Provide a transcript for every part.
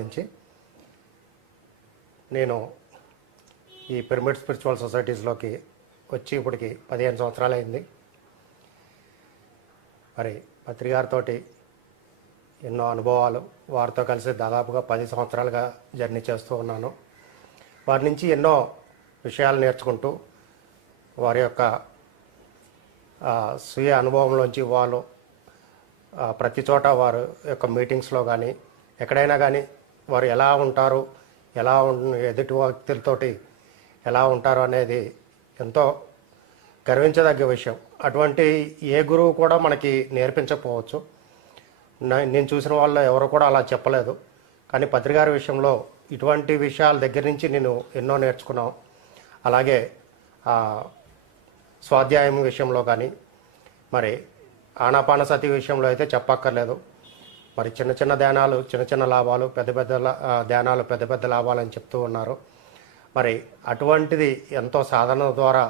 నుంచి నేను ఈ పిరమిడ్ స్పిరిచువల్ సొసైటీస్లోకి వచ్చి ఇప్పటికి 15 సంవత్సరాలు అయింది. మరి పత్రికారితో ఎన్నో అనుభవాలు, వారితో కలిసి దాదాపుగా 10 సంవత్సరాలుగా జర్నీ చేస్తూ ఉన్నాను. వారి నుంచి ఎన్నో విషయాలు నేర్చుకుంటూ వారి యొక్క స్వీయ అనుభవంలోంచి వాళ్ళు ప్రతి చోట వారు యొక్క మీటింగ్స్లో కానీ ఎక్కడైనా కానీ వారు ఎలా ఉంటారు, ఎదుటి వ్యక్తులతోటి ఎలా ఉంటారు అనేది ఎంతో గర్వించదగ్గ విషయం. అటువంటి ఏ గురువు కూడా మనకి నేర్పించకపోవచ్చు. నేను చూసిన వాళ్ళు ఎవరు కూడా అలా చెప్పలేదు. కానీ పత్రికారి విషయంలో ఇటువంటి విషయాల దగ్గర నుంచి నేను ఎన్నో నేర్చుకున్నాం. అలాగే స్వాధ్యాయం విషయంలో కానీ, మరి ఆనాపానసతి విషయంలో అయితే చెప్పక్కర్లేదు. మరి చిన్న చిన్న ధ్యానాలు చిన్న చిన్న లాభాలు, పెద్ద పెద్ద ధ్యానాలు పెద్ద పెద్ద లాభాలు అని చెప్తూ ఉన్నారు. మరి అటువంటిది ఎంతో సాధన ద్వారా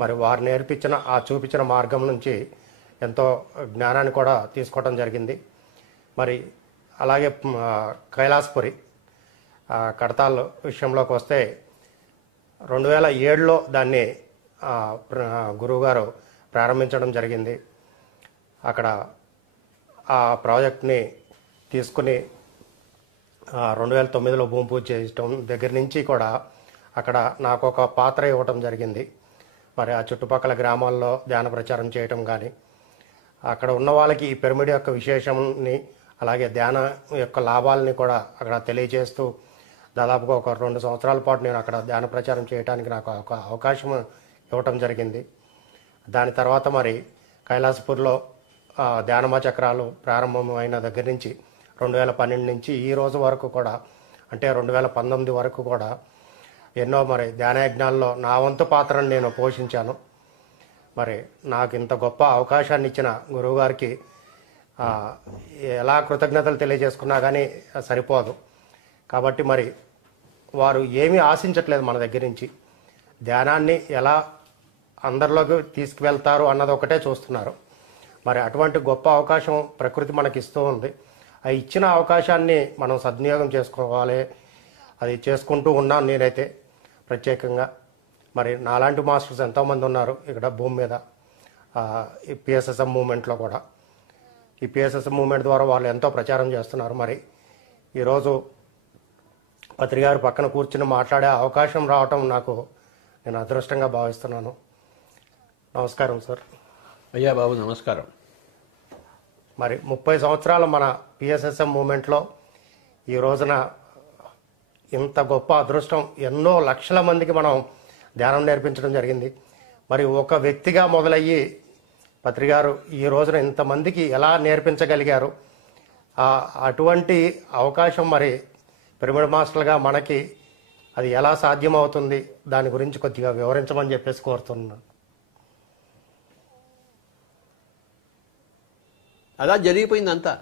మరి వారు నేర్పించిన చూపించిన మార్గం నుంచి ఎంతో జ్ఞానాన్ని కూడా తీసుకోవడం జరిగింది. మరి అలాగే కైలాసపురి కడతాల్ విషయంలోకి వస్తే 2007లో దాన్ని గురువుగారు ప్రారంభించడం జరిగింది. అక్కడ ఆ ప్రాజెక్ట్ని తీసుకుని 2009లో భూమి పూజ చేయటం దగ్గర నుంచి కూడా అక్కడ నాకు ఒక పాత్ర ఇవ్వటం జరిగింది. మరి ఆ చుట్టుపక్కల గ్రామాల్లో ధ్యాన ప్రచారం చేయటం కానీ, అక్కడ ఉన్న వాళ్ళకి ఈ పిరమిడ్ యొక్క విశేషంని అలాగే ధ్యాన యొక్క లాభాలని కూడా అక్కడ తెలియజేస్తూ దాదాపుగా ఒక 2 సంవత్సరాల పాటు నేను అక్కడ ధ్యాన ప్రచారం చేయడానికి నాకు ఒక అవకాశం ఇవ్వటం జరిగింది. దాని తర్వాత మరి కైలాసపూర్లో ధ్యానమా చక్రాలు ప్రారంభమైన దగ్గర నుంచి 2012 నుంచి ఈ రోజు వరకు కూడా, అంటే 2019 వరకు కూడా ఎన్నో మరి ధ్యానయజ్ఞాల్లో నా వంతు పాత్రను నేను పోషించాను. మరి నాకు ఇంత గొప్ప అవకాశాన్ని ఇచ్చిన గురువుగారికి ఎలా కృతజ్ఞతలు తెలియజేసుకున్నా కానీ సరిపోదు. కాబట్టి మరి వారు ఏమీ ఆశించట్లేదు మన దగ్గర నుంచి. ధ్యానాన్ని ఎలా అందరిలోకి తీసుకువెళ్తారు అన్నది ఒకటే చూస్తున్నారు. మరి అటువంటి గొప్ప అవకాశం ప్రకృతి మనకి ఇస్తూ ఉంది. ఆ ఇచ్చిన అవకాశాన్ని మనం సద్వినియోగం చేసుకోవాలి. అది చేసుకుంటూ ఉన్నాను నేనైతే ప్రత్యేకంగా. మరి నాలాంటి మాస్టర్స్ ఎంతోమంది ఉన్నారు ఇక్కడ భూమి మీద. ఈ పిఎస్ఎస్ఎం మూమెంట్లో కూడా, ఈ పిఎస్ఎస్ఎం మూమెంట్ ద్వారా వాళ్ళు ఎంతో ప్రచారం చేస్తున్నారు. మరి ఈరోజు పత్రికారి పక్కన కూర్చుని మాట్లాడే అవకాశం రావటం నేను అదృష్టంగా భావిస్తున్నాను. నమస్కారం సార్. అయ్యా బాబు నమస్కారం. మరి 30 సంవత్సరాల మన పిఎస్ఎస్ఎం మూమెంట్లో ఈ రోజున ఇంత గొప్ప అదృష్టం, ఎన్నో లక్షల మందికి మనం ధ్యానం నేర్పించడం జరిగింది. మరి ఒక వ్యక్తిగా మొదలయ్యి పత్రికారు ఈ రోజున ఇంతమందికి ఎలా నేర్పించగలిగారు? అటువంటి అవకాశం మరి పిరమిడ్ మాస్టర్లుగా మనకి అది ఎలా సాధ్యమవుతుంది? దాని గురించి కొద్దిగా వివరించమని చెప్పేసి కోరుతున్నాను. అలా జరిగిపోయిందంతా.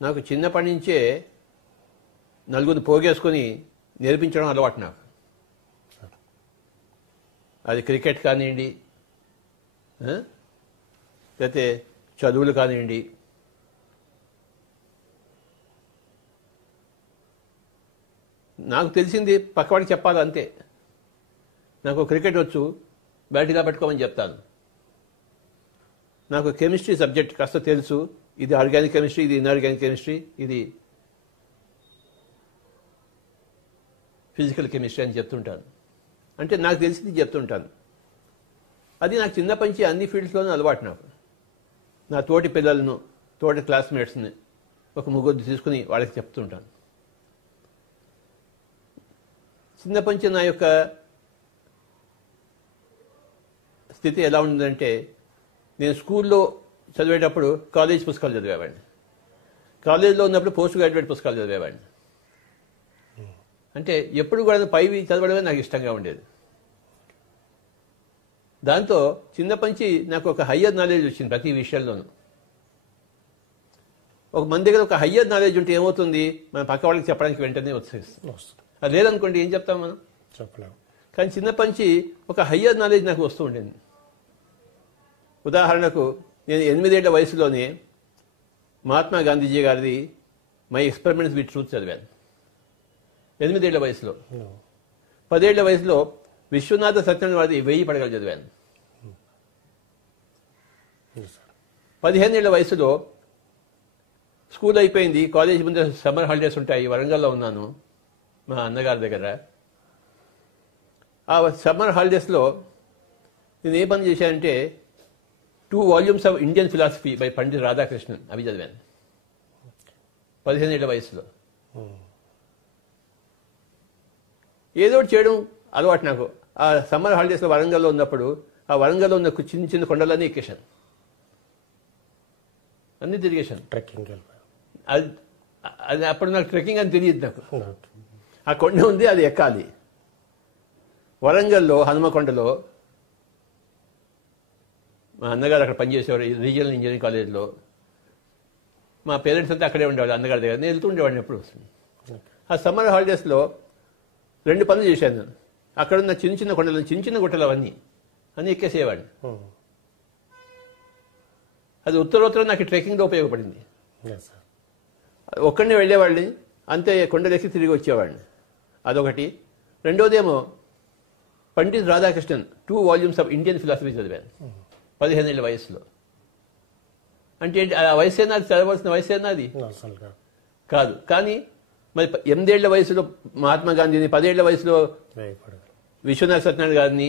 నాకు చిన్నప్పటి నుంచే నలుగురిని పోగేసుకొని నేర్పించడం అలవాటు నాకు. అది క్రికెట్ కానివ్వండి, లేకపోతే చదువులు కానివ్వండి, నాకు తెలిసింది పక్కవాడికి చెప్పాలి అంతే. నాకు క్రికెట్ వచ్చు, బ్యాట్గా పెట్టుకోమని చెప్తాను. నాకు కెమిస్ట్రీ సబ్జెక్ట్ కాస్త తెలుసు, ఇది ఆర్గానిక్ కెమిస్ట్రీ, ఇది ఇన్ఆర్గానిక్ కెమిస్ట్రీ, ఇది ఫిజికల్ కెమిస్ట్రీ అని చెప్తుంటాను. అంటే నాకు తెలిసింది చెప్తుంటాను. అది నాకు చిన్నప్పటి నుంచి అన్ని ఫీల్డ్స్లోనూ అలవాటు. నాకు నా తోటి పిల్లలను, తోటి క్లాస్మేట్స్ని ఒక ముగ్గురు తీసుకుని వాళ్ళకి చెప్తుంటాను. చిన్నప్పటి నుంచి నా యొక్క స్థితి ఎలా ఉందంటే, నేను స్కూల్లో చదివేటప్పుడు కాలేజ్ పుస్తకాలు చదివేవాడిని, కాలేజీలో ఉన్నప్పుడు పోస్ట్ గ్రాడ్యుయేట్ పుస్తకాలు చదివేవాడిని. అంటే ఎప్పుడు కూడా పైవి చదవడమే నాకు ఇష్టంగా ఉండేది. దాంతో చిన్నప్పటి నుంచి నాకు ఒక హయ్యర్ నాలెడ్జ్ వచ్చింది ప్రతి విషయంలోనూ. ఒక మన దగ్గర ఒక హయ్యర్ నాలెడ్జ్ ఉంటే ఏమవుతుంది, మన పక్క వాళ్ళకి చెప్పడానికి వెంటనే వచ్చేస్తుంది. అది లేదనుకోండి ఏం చెప్తాం మనం, చెప్పలేము. కానీ చిన్నప్పటి నుంచి ఒక హయ్యర్ నాలెడ్జ్ నాకు వస్తూ ఉండేది. ఉదాహరణకు నేను 8 ఏళ్ల వయసులోనే మహాత్మా గాంధీజీ గారిది మై ఎక్స్పెరిమెంట్స్ విత్ ట్రూత్ చదివాను 8 ఏళ్ల వయసులో. 10 ఏళ్ల వయసులో విశ్వనాథ సత్యనారాయణ వారిది 1000 పడగలు చదివాను. 15 ఏళ్ల వయసులో స్కూల్ అయిపోయింది, కాలేజ్ ముందు సమ్మర్ హాలిడేస్ ఉంటాయి, వరంగల్లో ఉన్నాను మా అన్నగారి దగ్గర. ఆ సమ్మర్ హాలిడేస్లో నేను ఏ పని చేశానంటే 2 volumes of Indian philosophy by Pandit Radhakrishnan అవి చదివాను 15 ఏళ్ల వయసులో. ఏదో ఒకటి చేయడం అలవాటు నాకు. ఆ సమ్మర్ హాలిడేస్లో వరంగల్లో ఉన్నప్పుడు ఆ వరంగల్లో ఉన్న చిన్న చిన్న కొండలన్నీ ఎక్కేశాను, అన్నీ తిరిగేశాను. ట్రెక్కింగ్ అది అప్పుడు నాకు ట్రెక్కింగ్ అని తెలియదు నాకు. ఆ కొండ ఉంది, అది ఎక్కాలి. వరంగల్లో హనుమకొండలో మా అన్నగారు అక్కడ పనిచేసేవారు రీజనల్ ఇంజనీరింగ్ కాలేజ్లో. మా పేరెంట్స్ అంతా అక్కడే ఉండేవాళ్ళు అన్నగారి దగ్గర. నేను వెళ్తూ ఉండేవాడిని ఎప్పుడు. ఆ సమ్మర్ హాలిడేస్లో 2 పనులు చేశాను. అక్కడున్న చిన్న చిన్న కొండలు, చిన్న చిన్న గుట్టలు అవన్నీ ఎక్కేసేవాడిని. అది ఉత్తరోత్తరం నాకు ట్రెక్కింగ్లో ఉపయోగపడింది. ఒక్కడిని వెళ్ళేవాడిని, అంతే కొండలు ఎక్కి తిరిగి వచ్చేవాడిని. అదొకటి. రెండోదేమో Pandit Radhakrishnan 2 volumes of Indian philosophy చదివాను 15 ఏళ్ల వయసులో. అంటే ఆ వయసేనా, అది చదవాల్సిన వయసేనా అది కాదు. కానీ మరి 8 ఏళ్ల వయసులో మహాత్మా గాంధీని, 10 ఏళ్ల వయసులో విశ్వనాథ సత్యనారాయణ గారిని,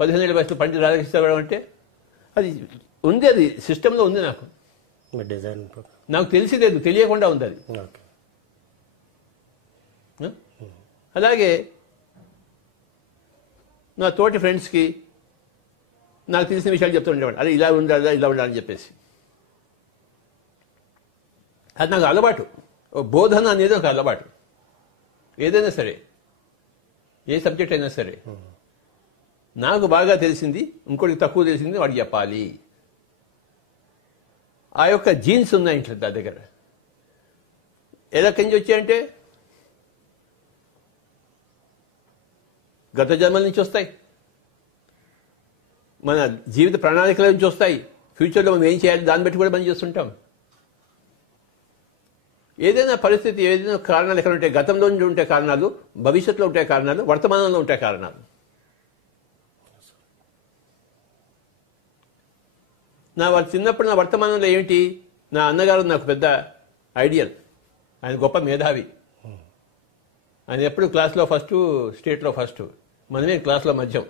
15 ఏళ్ల వయసులో పండిత్ రాధాకృష్ణ చదవడం అంటే అది ఉంది, అది సిస్టంలో ఉంది. నాకు తెలిసి లేదు, తెలియకుండా ఉంది అది. అలాగే నా తోటి ఫ్రెండ్స్కి నాకు తెలిసిన విషయాలు చెప్తూ ఉండేవాడు. అదే ఇలా ఉండాలి, ఇలా ఉండాలని చెప్పేసి. అది నాకు అలవాటు. బోధన అనేది ఒక అలవాటు. ఏదైనా సరే, ఏ సబ్జెక్ట్ అయినా సరే, నాకు బాగా తెలిసింది ఇంకోటికి తక్కువ తెలిసింది వాడికి చెప్పాలి. ఆ యొక్క జీన్స్ ఉన్నాయి ఇంట్లో నా దగ్గర. ఎక్కడి నుంచి వచ్చాయంటే గత జన్మల నుంచి వస్తాయి, మన జీవిత ప్రణాళికల నుంచి వస్తాయి. ఫ్యూచర్లో మనం ఏం చేయాలి దాన్ని బట్టి కూడా మనం చేస్తుంటాం. ఏదైనా పరిస్థితి, ఏదైనా కారణాలు ఎక్కడ ఉంటాయి, గతంలో నుంచి ఉంటే కారణాలు, భవిష్యత్తులో ఉంటే కారణాలు, వర్తమానంలో ఉంటే కారణాలు. చిన్నప్పుడు నా వర్తమానంలో ఏమిటి, నా అన్నగారు నాకు పెద్ద ఐడియల్. ఆయన గొప్ప మేధావి. ఆయన ఎప్పుడు క్లాస్లో ఫస్ట్, స్టేట్లో ఫస్ట్, మనమే క్లాస్లో మధ్యం.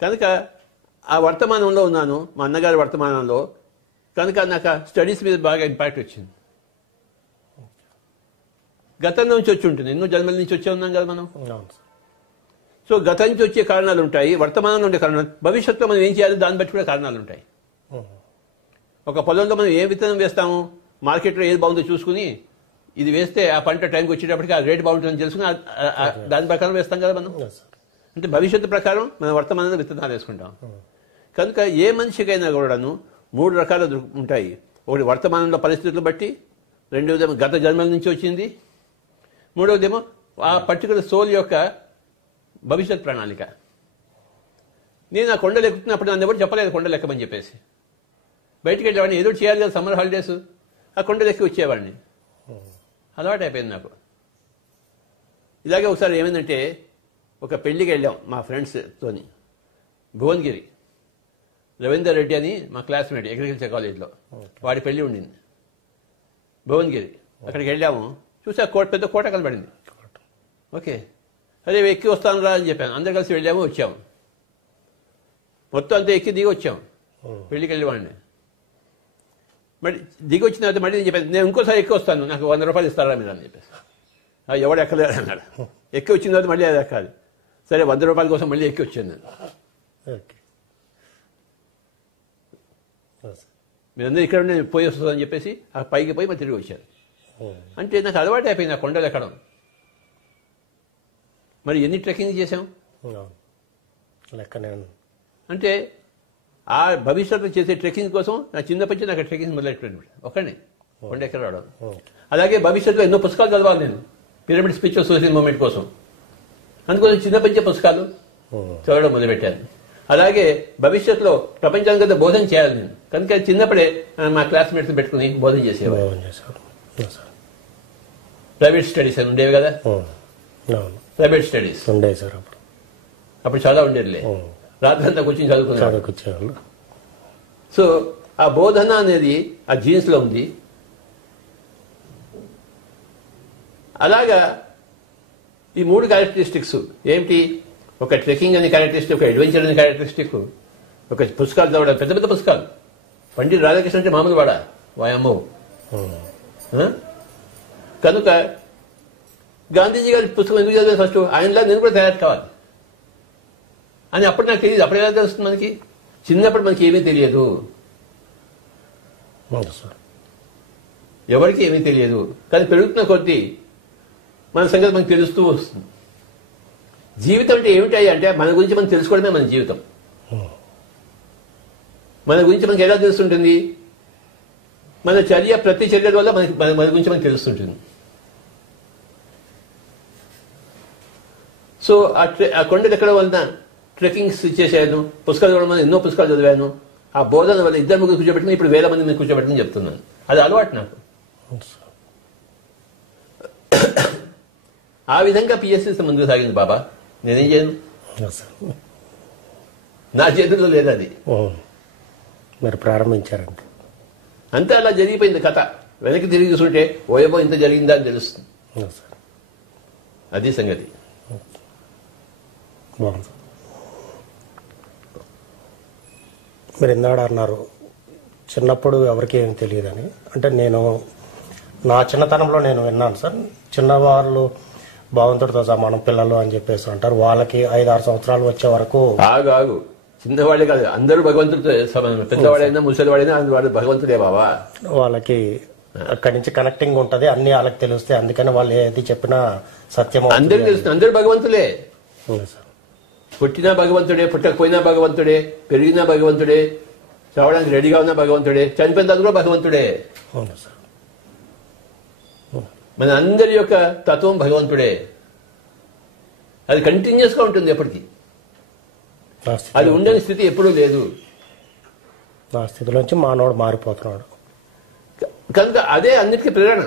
కనుక ఆ వర్తమానంలో ఉన్నాను, మా అన్నగారి వర్తమానంలో. కనుక నాకు స్టడీస్ మీద బాగా ఇంపాక్ట్ వచ్చింది. గతం నుంచి వచ్చి ఉంటుంది, ఎన్నో జన్మల నుంచి వచ్చే ఉన్నాం కదా మనం. సో గతం నుంచి వచ్చే కారణాలు ఉంటాయి, వర్తమానంలో ఉండే కారణాలు, భవిష్యత్తులో మనం ఏం చేయాలి దాన్ని బట్టి కూడా కారణాలు ఉంటాయి. ఒక పొలంలో మనం ఏ విత్తనం వేస్తాము, మార్కెట్లో ఏది బాగుందో చూసుకుని ఇది వేస్తే ఆ పంట టైంకి వచ్చేటప్పటికి ఆ రేటు బాగుంటుందని తెలుసుకుని దాని ప్రకారం వేస్తాం కదా మనం. అంటే భవిష్యత్తు ప్రకారం మన వర్తమానంలో విత్తనాలు వేసుకుంటాం. కనుక ఏ మనిషికైనా కూడాను 3 రకాలు ఉంటాయి. ఒకటి వర్తమానంలో పరిస్థితులు బట్టి, రెండవదేమో గత జన్మల నుంచి వచ్చింది, మూడవదేమో ఆ పర్టికులర్ సోల్ యొక్క భవిష్యత్ ప్రణాళిక. నేను ఆ కొండలు ఎక్కుతున్నప్పుడు నన్ను ఎవరు చెప్పలేదు కొండలు ఎక్కమని చెప్పేసి. బయటికి వెళ్ళేవాడిని, ఏదో చేయాలి కదా సమ్మర్ హాలిడేస్, ఆ కొండలు ఎక్కి వచ్చేవాడిని. అలవాటు అయిపోయింది నాకు. ఇలాగే ఒకసారి ఏమైందంటే, ఒక పెళ్లికి వెళ్ళాం మా ఫ్రెండ్స్తోని, భువనగిరి. రవీందర్ రెడ్డి అని మా క్లాస్మేట్ అగ్రికల్చర్ కాలేజ్లో, వాడి పెళ్లి ఉండింది భువనగిరి. అక్కడికి వెళ్ళాము, చూసా పెద్ద కోట కనబడింది. ఓకే, అదే ఎక్కి వస్తాను రా అని చెప్పాను. అందరు కలిసి వెళ్ళాము, వచ్చాము. మొత్తం అంతా ఎక్కి దిగి వచ్చాము పెళ్లికి వెళ్ళేవాడిని. మరి దిగి వచ్చిన తర్వాత మళ్ళీ నేను చెప్పాను, నేను ఇంకోసారి ఎక్కి వస్తాను, నాకు 100 రూపాయలు ఇస్తారా మీరు అని చెప్పేసి. ఎవడు ఎక్కలేదు అన్నాడు. ఎక్కి వచ్చిన తర్వాత మళ్ళీ అది ఎక్కాలి. సరే 100 రూపాయల కోసం మళ్ళీ ఎక్కి వచ్చాను నేను. మీరందరూ ఇక్కడ ఉండి పోయి వస్తుందని చెప్పేసి ఆ పైకి పోయి మరి తిరిగి వచ్చాను. అంటే నాకు అలవాటు అయిపోయింది ఆ కొండలు ఎక్కడం. మరి ఎన్ని ట్రెక్కింగ్ చేసాం లెక్కనే. అంటే ఆ భవిష్యత్తులో చేసే ట్రెక్కింగ్ కోసం నా చిన్నప్పటి నుంచి నాకు ట్రెక్కింగ్ మొదలెట్టాను ఒకడిని కొండ ఎక్కడ రావడం. అలాగే భవిష్యత్తులో ఎన్నో పుస్తకాలు చదవాలి నేను, పిరమిడ్ స్పిరిచువల్ సోషల్ మూవ్మెంట్ కోసం. అందుకోసం చిన్నప్పటి నుంచే పుస్తకాలు చదవడం మొదలుపెట్టాను. అలాగే భవిష్యత్తులో ప్రపంచానికంతా బోధన చేయాలి నేను. కనుక చిన్నప్పుడే మా క్లాస్మేట్స్ పెట్టుకుని బోధన చేసేవాడు. బాగుంది చేశారు. సార్ ప్రైవేట్ స్టడీస్ అని ఉండేవి కదా, అవును ప్రైవేట్ స్టడీస్ ఉండేది సార్. అప్పుడు చాలా ఉండేదిలే, రాత్రంతా కూర్చొని చదువుకున్నాడు. చదువుకొచ్చేవాళ్ళు. సో ఆ బోధన అనేది ఆ జీన్స్ లో ఉంది. అలాగా ఈ 3 క్యారెక్టరిస్టిక్స్ ఏమిటి? ఒక ట్రెక్కింగ్ అనే క్యారెక్టరిస్టిక్, ఒక అడ్వెంచర్ అనే క్యారెక్టరిస్టిక్, ఒక పుస్తకాలు చదవడం, పెద్ద పెద్ద పుస్తకాలు. పండిట్ రాధాకృష్ణ అంటే మామూలు వాడా వాయమ్మో. కనుక గాంధీజీ గారి పుస్తకం ఎందుకు చదివాను ఫస్ట్? ఆయనలా నేను కూడా తయారు కావాలి అని అప్పుడు నాకు తెలియదు. అప్పుడు ఎలా తెలుస్తుంది మనకి? చిన్నప్పుడు మనకి ఏమీ తెలియదు, ఎవరికి ఏమీ తెలియదు. కానీ పెరుగుతున్న కొద్దీ మన సంగతి మనకు తెలుస్తూ వస్తుంది. జీవితం అంటే ఏమిటాయి అంటే మన గురించి మనం తెలుసుకోవడమే మన జీవితం. మన గురించి మనకి ఎలా తెలుస్తుంటుంది? మన చర్య, ప్రతి చర్యల వల్ల మన గురించి మనకు తెలుస్తుంటుంది. సో ఆ కొండలు ఎక్కడ వలన ట్రెక్కింగ్స్ చేశాను, పుస్తకాలు చదవడం వల్ల ఎన్నో పుస్తకాలు చదివాను. ఆ బోధన వల్ల 2 కూర్చోబెట్టుకుని ఇప్పుడు 1000 మంది కూర్చోబెట్టుకుని చెప్తున్నాను. అది అలవాటు నాకు. ఆ విధంగా పిఎస్సీ ముందుకు సాగింది బాబా. నేనేం చేయను, నా చేతుల్లో లేదు అది. మరి ప్రారంభించారంటే అంతే అలా జరిగిపోయింది కథ. వెనక్కి తిరిగి చూసుంటే ఓయబో ఇంత జరిగిందా అని తెలుస్తుంది. అది సంగతి. బాగుంది. మీరు ఇందాడ అన్నారు చిన్నప్పుడు ఎవరికి ఏమి తెలియదని. అంటే నేను నా చిన్నతనంలో నేను విన్నాను సార్, చిన్నవాళ్ళు భగవంతుడితో సమానం పిల్లలు అని చెప్పేసి అంటారు. వాళ్ళకి 5-6 సంవత్సరాలు వచ్చే వరకు ఆగు చిన్నవాళ్ళే కాదు, అందరూ భగవంతుడితో సమానం. పెద్దవాడైనా ముసలివాడైనా వాడు భగవంతుడే బాబా. వాళ్ళకి అక్కడి నుంచి కనెక్టింగ్ ఉంటది, అన్ని వాళ్ళకి తెలుస్తాయి. అందుకని వాళ్ళు ఏది చెప్పినా సత్యం. అందరికి తెలుస్తుంది, అందరూ భగవంతులే. పుట్టినా భగవంతుడే, పుట్టకపోయినా భగవంతుడే, పెరిగినా భగవంతుడే, చావడానికి రెడీగా ఉన్నా భగవంతుడే, చనిపోయిన తర్వాత కూడా భగవంతుడే. మన అందరి యొక్క తత్వం భగవంతుడే. అది కంటిన్యూస్ గా ఉంటుంది ఎప్పటికీ. అది ఉండని స్థితి ఎప్పుడూ లేదు. ఆ స్థితిలోంచి మానవుడు మారిపోతున్నాడు. కనుక అదే అన్నిటికీ ప్రేరణ.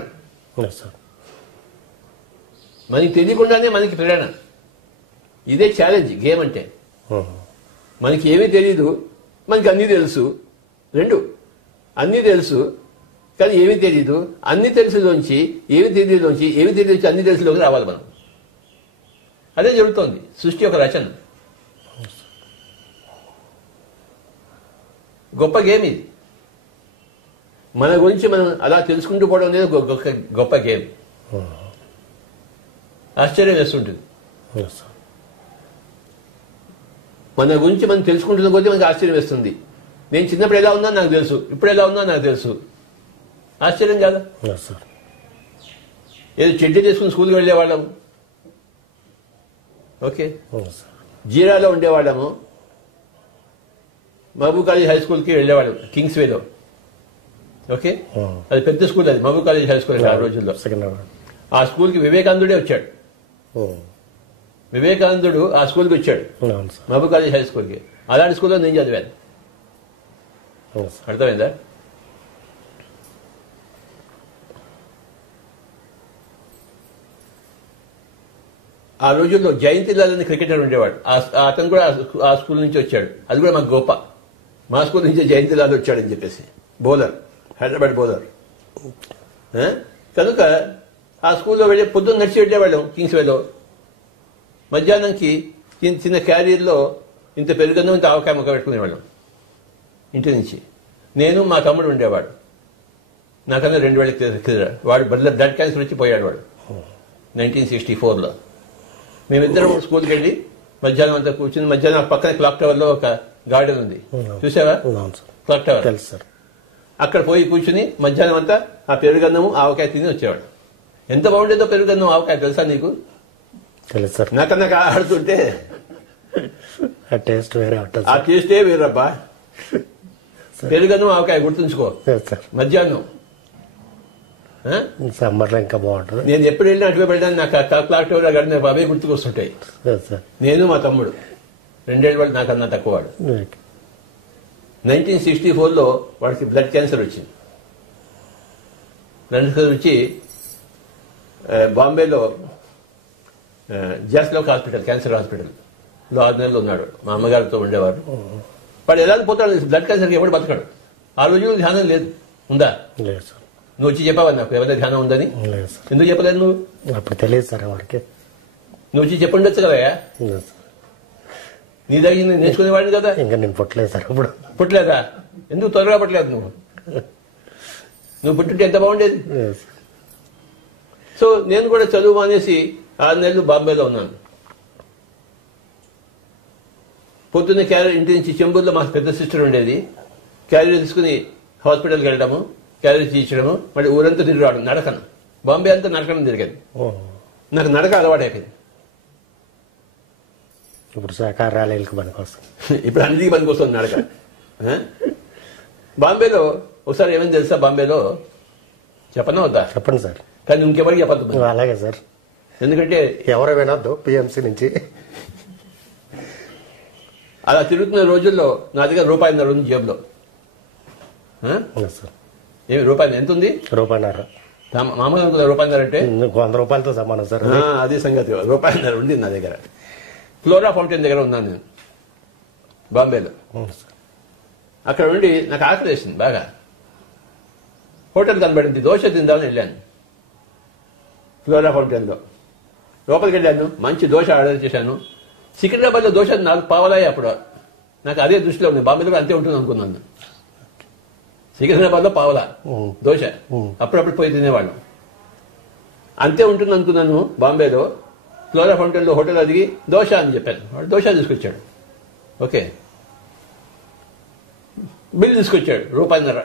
మనకి తెలియకుండానే మనకి ప్రేరణ. ఇదే ఛాలెంజ్ గేమ్ అంటే. మనకి ఏమీ తెలియదు, మనకి అన్నీ తెలుసు. 2 అన్నీ తెలుసు కానీ ఏమీ తెలియదు. అన్ని తెలుసులోంచి ఏమి తెలియదులోంచి ఏమి తెలియదు అన్ని తెలుసులోకి రావాలి మనం. అదే జరుగుతోంది సృష్టి యొక్క రచన. గొప్ప గేమ్ ఇది. మన గురించి మనం అలా తెలుసుకుంటూ పోవడం అనేది గొప్ప గేమ్. ఆశ్చర్యం వేస్తుంటుంది. మన గురించి మనం తెలుసుకుంటున్న కొద్దీ మనకి ఆశ్చర్యం వేస్తుంది. నేను చిన్నప్పుడు ఎలా ఉన్నా నాకు తెలుసు, ఇప్పుడు ఎలా ఉన్నా నాకు తెలుసు. ఆశ్చర్యం కాదా? ఏదో చెడ్డీ చేసుకుని స్కూల్కి వెళ్ళేవాళ్ళము, ఓకే, జీరాలో ఉండేవాళ్ళము, మహబూబ్ కాలేజ్ హై స్కూల్కి వెళ్ళేవాళ్ళం కింగ్స్ వేలో. ఓకే, అది పెద్ద స్కూల్, అది మహబూబ్ కాలేజ్ హై స్కూల్. ఆ రోజుల్లో ఆ స్కూల్కి వివేకానందుడే వచ్చాడు. వివేకానందుడు ఆ స్కూల్కి వచ్చాడు, మహబూబ్ కాలేజ్ హై స్కూల్కి. అలాంటి స్కూల్లో నేను చదివాను. అర్థమైందా? ఆ రోజుల్లో జయంతిలాల్ అని క్రికెటర్ ఉండేవాడు. అతను కూడా ఆ స్కూల్ నుంచి వచ్చాడు. అది కూడా మాకు గొప్ప. మా స్కూల్ నుంచే జయంతిలాల్ వచ్చాడని చెప్పేసి, బౌలర్, హైదరాబాద్ బౌలర్. కనుక ఆ స్కూల్లో వెళ్ళి పొద్దున్న నడిచి వెళ్ళేవాళ్ళం కింగ్స్ వేలో. మధ్యాహ్నంకి చిన్న క్యారియర్లో ఇంత పెరుగన్నం ఇంత ఆవకాయ ముక్క పెట్టుకునేవాళ్ళం ఇంటి నుంచి. నేను మా తమ్ముడు ఉండేవాడు, నాకన్నా 2 ఏళ్ళకి క్రితం. వాడు బ్లడ్ క్యాన్సర్ వచ్చి పోయాడు వాడు 1964లో. మేమిద్దరం స్కూల్కి వెళ్ళి మధ్యాహ్నం అంతా కూర్చుని, మధ్యాహ్నం పక్కన క్లాక్ టవర్ లో ఒక గార్డెన్ ఉంది, చూసావా? Clock tower. అక్కడ పోయి కూర్చుని మధ్యాహ్నం అంతా ఆ పెరుగన్నము ఆవకాయ తిని వచ్చేవాడు. ఎంత బాగుండేదో పెరుగన్నం ఆవకాయ, తెలుసా నీకు? తెలుసు. నాకన్నా ఆడుతుంటే ఆ టేస్టే వేరబ్బా. పెరుగన్నం ఆవకాయ గుర్తుంచుకో. మధ్యాహ్నం సమ్మర్లో ఇంకా బాగుంటుంది. నేను ఎప్పుడు వెళ్ళినా అటువైపు వెళ్ళాను, నాకు క్లాక్ టవర్ గడిన అవే గుర్తుకొస్తుంటాయి. నేను మా తమ్ముడు 2 ఏళ్ళ వాడు నాకన్నా తక్కువ వాడు. 1964లో వాడికి బ్లడ్ క్యాన్సర్ వచ్చింది. బ్లడ్ క్యాన్సర్ వచ్చి బాంబేలో జాస్లోక్ హాస్పిటల్, క్యాన్సర్ హాస్పిటల్ లో 6 నెలలు ఉన్నాడు. మా అమ్మగారితో ఉండేవారు. వాడు ఎలా పోతాడు, బ్లడ్ క్యాన్సర్కి ఎవడు బతకాడు. ఆ రోజు ధ్యానం లేదు, ఉందా? లేదు సార్. నువ్వు వచ్చి చెప్పావా నాకు ఎవరైనా ధ్యానం ఉందని? లేదు సార్. ఎందుకు చెప్పలేదు నువ్వు? అప్పుడు తెలియదు సార్ వాడికి. నువ్వు వచ్చి చెప్పుండొచ్చు కదా. లేదు సార్. నీ దగ్గర నేను నేర్చుకునేవాడిని కదా. ఇంకా నేను పుట్టలేదు సార్ ఇప్పుడు. పుట్టలేదా? ఎందుకు త్వరగా పుట్టలేదు నువ్వు? నువ్వు పుట్టుంటే ఎంత బాగుండేది. లేదు సార్. సో నేను కూడా చదువు మానేసి 6 నెలలు బాంబేలో ఉన్నాను. పొద్దున్న క్యారియర్ ఇంటి నుంచి చెంబూరులో మా పెద్ద సిస్టర్ ఉండేది. క్యారియర్ తీసుకుని హాస్పిటల్కి వెళ్ళడము, క్యారియర్ తీయించడము, మళ్ళీ ఊరంతా తిరిగి రావడం నడకను. బాంబే అంతా నడకడం తిరిగేది. నాకు నడక అలవాటైపోయింది. ఇప్పుడు శాఖాహార ర్యాలీలకు పనికొస్తుంది. ఇప్పుడు అన్నిటికీ పనికొస్తుంది నడక. బాంబేలో ఒకసారి ఏమైంది తెలుసా? బాంబేలో చెప్పనా వద్దా? చెప్పండి సార్. కానీ ఇంకెవరికి చెప్పద్దు. అలాగే సార్. ఎందుకంటే ఎవరు వినొద్దు పిఎంసీ నుంచి. అలా తిరుగుతున్న రోజుల్లో నా దగ్గర ₹1.5 ఉంది జేబులో. సార్. ఏమి రూపాయి ఎంత ఉంది? ₹1.5. మామూలుగా ₹1.5 అంటే ₹100 సమానం సార్. అదే సంగతి. ₹1.5 ఉంది నా దగ్గర. ఫ్లోరా ఫౌంటైన్ దగ్గర ఉన్నాను నేను బాంబేలో. అక్కడ ఉండి నాకు ఆకలి వేసింది బాగా. హోటల్ కనబడింది, దోశ తిందామని వెళ్ళాను. ఫ్లోరా ఫౌంటైన్లో లోపలికి వెళ్ళాను, మంచి దోశ ఆర్డర్ చేశాను. సికింద్రాబాద్లో దోశ 4 పావలాయి అప్పుడు. నాకు అదే దృష్టిలో ఉంది. బాంబేలో కూడా అంతే ఉంటుంది అనుకున్నాను. సికింద్రాబాద్లో పావలా దోశ, అప్పుడప్పుడు పోయి తినేవాళ్ళం. అంతే ఉంటుంది అనుకున్నాను బాంబేలో. ఫ్లోరా ఫౌంటైన్లో హోటల్ అదిగి దోశ అని చెప్పాను. వాడు దోశ తీసుకొచ్చాడు. ఓకే, బిల్ తీసుకొచ్చాడు ₹1.5.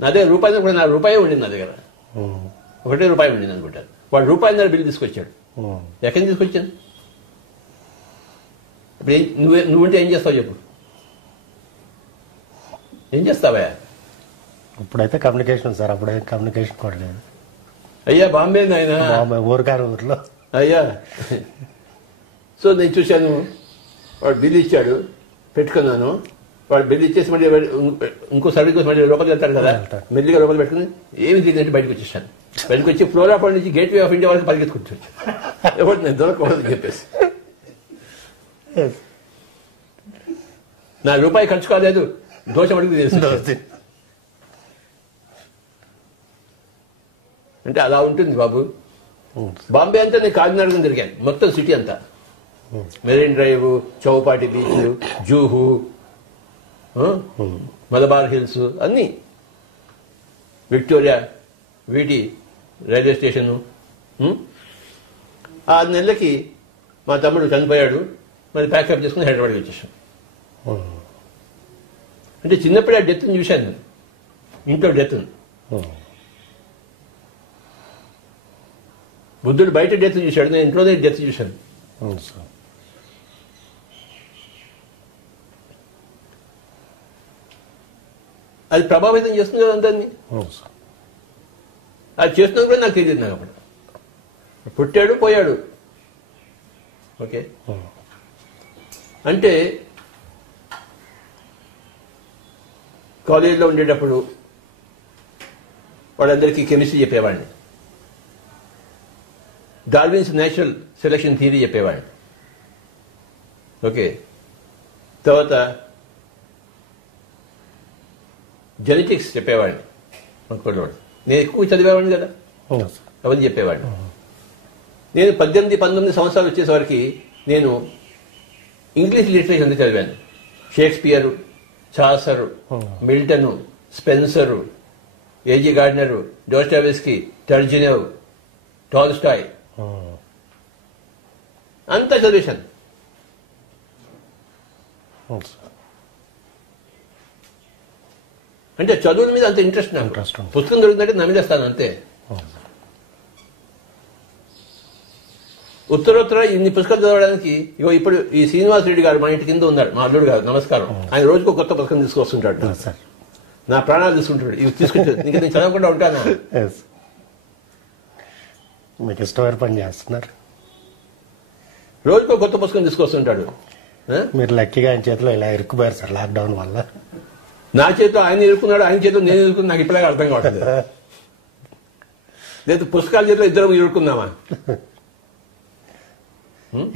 నా దగ్గర ₹1 కూడా ₹1 ఉండింది నా దగ్గర. ₹1 ఉండింది అనుకుంటాను. వాడు ₹1.5 బిల్ తీసుకొచ్చాడు. ఎక్కడి నుంచి తీసుకొచ్చాను? ఇప్పుడు నువ్వుంటే ఏం చేస్తావు చెప్పు? ఏం చేస్తావా? ఇప్పుడైతే కమ్యూనికేషన్ సార్. అప్పుడే కమ్యూనికేషన్ కూడా లేదు. అయ్యా బాంబే నాయన, ఊరికారు ఊర్లో అయ్యా. సో నేను చూశాను, వాడు బిల్ ఇచ్చాడు, పెట్టుకున్నాను. వాడు బిల్ ఇచ్చేసి మళ్ళీ ఇంకో సర్వీస్ కోసం మళ్ళీ లోపలికి వెళ్తాడు కదా, మెల్లిగా లోపల పెట్టుకుని ఏమి తెలియదంటే బయటకు వచ్చేసాను. బయటకు వచ్చి ఫ్లోరా పాయింట్ నుంచి గేట్ వే ఆఫ్ ఇండియా వరకు పరిగెత్తుకుంటూ ఎవరు నేను దొరకకూడదని చెప్పేసి. నా రూపాయి ఖర్చు కాలేదు, దోశ అడుగు తెలుసు. అంటే అలా ఉంటుంది బాబు. బాంబే అంతా నేను కాకినాడగా తిరిగాను, మొత్తం సిటీ అంతా. Marine Drive, Chowpatty beach, Juhu, Malabar Hills అన్నీ, విక్టోరియా, వీటి రైల్వే స్టేషను. 6 నెలలకి మా తమ్ముడు చనిపోయాడు. మరి ప్యాకప్ చేసుకుని హైదరాబాద్కి వచ్చేసాం. అంటే చిన్నప్పుడే ఆ డెత్ని చూశాను నేను, ఇంట్లో డెత్ని. బుద్ధుడు బయట డెత్ చూశాడు, నేను ఇంట్లోనే డెత్ చూశాను. అది ప్రభావితం చేస్తుంది కదా అందరినీ. అది చేస్తున్నా కూడా నాకు తెలియదు. నాకు అప్పుడు పుట్టాడు, పోయాడు. ఓకే, అంటే కాలేజీలో ఉండేటప్పుడు వాళ్ళందరికీ కెమిస్ట్రీ చెప్పేవాడిని, డార్విన్స్ న్యాచురల్ సెలక్షన్ థియరీ చెప్పేవాడిని. ఓకే, తర్వాత జెనెటిక్స్ చెప్పేవాడిని. నేను ఎక్కువ చదివేవాడిని కదా, అవన్నీ చెప్పేవాడిని. నేను 18-19 సంవత్సరాలు వచ్చేసరికి నేను ఇంగ్లీష్ లిటరేచర్ అంతా చదివాను. షేక్స్పియరు, చాసరు, మిల్టను, స్పెన్సరు, ఏజీ గార్డినరు, డోస్టావెస్కీ, టర్జెనెవ్, టాల్స్టాయ్ అంతా చదివేశాను. అంటే చదువుల మీద అంత ఇంట్రెస్ట్ నాకు. పుస్తకం దొరుకుతుందంటే నమిలేస్తాను అంతే. ఉత్తరోత్తర ఇన్ని పుస్తకాలు చదవడానికి ఇగో ఇప్పుడు ఈ శ్రీనివాస్ రెడ్డి గారు మా ఇంటి కింద ఉన్నాడు, మా అల్లుడు గారు, నమస్కారం. ఆయన రోజుకు కొత్త పుస్తకం తీసుకొస్తుంటాడు. నా ప్రాణాలు తీసుకుంటాడు. ఇవి తీసుకుంటే ఇంకా నేను చదవకుండా ఉంటానా? మీకు ఇష్టమైన పని చేస్తున్నారు. రోజుకో కొత్త పుస్తకం తీసుకొస్తుంటాడు. మీరు లక్కీగా ఆయన చేతిలో ఇలా ఇరుక్కుపోయారు సార్ లాక్డౌన్ వల్ల. నా చేతిలో ఆయన ఇరుక్కున్నాడు, ఆయన చేతిలో నేను ఇరుక్కున్నా, నాకు ఇప్పటికే అర్థం కావట్లేదు. లేదు పుస్తకాల చేతిలో ఇద్దరం ఇరుక్కుందామా?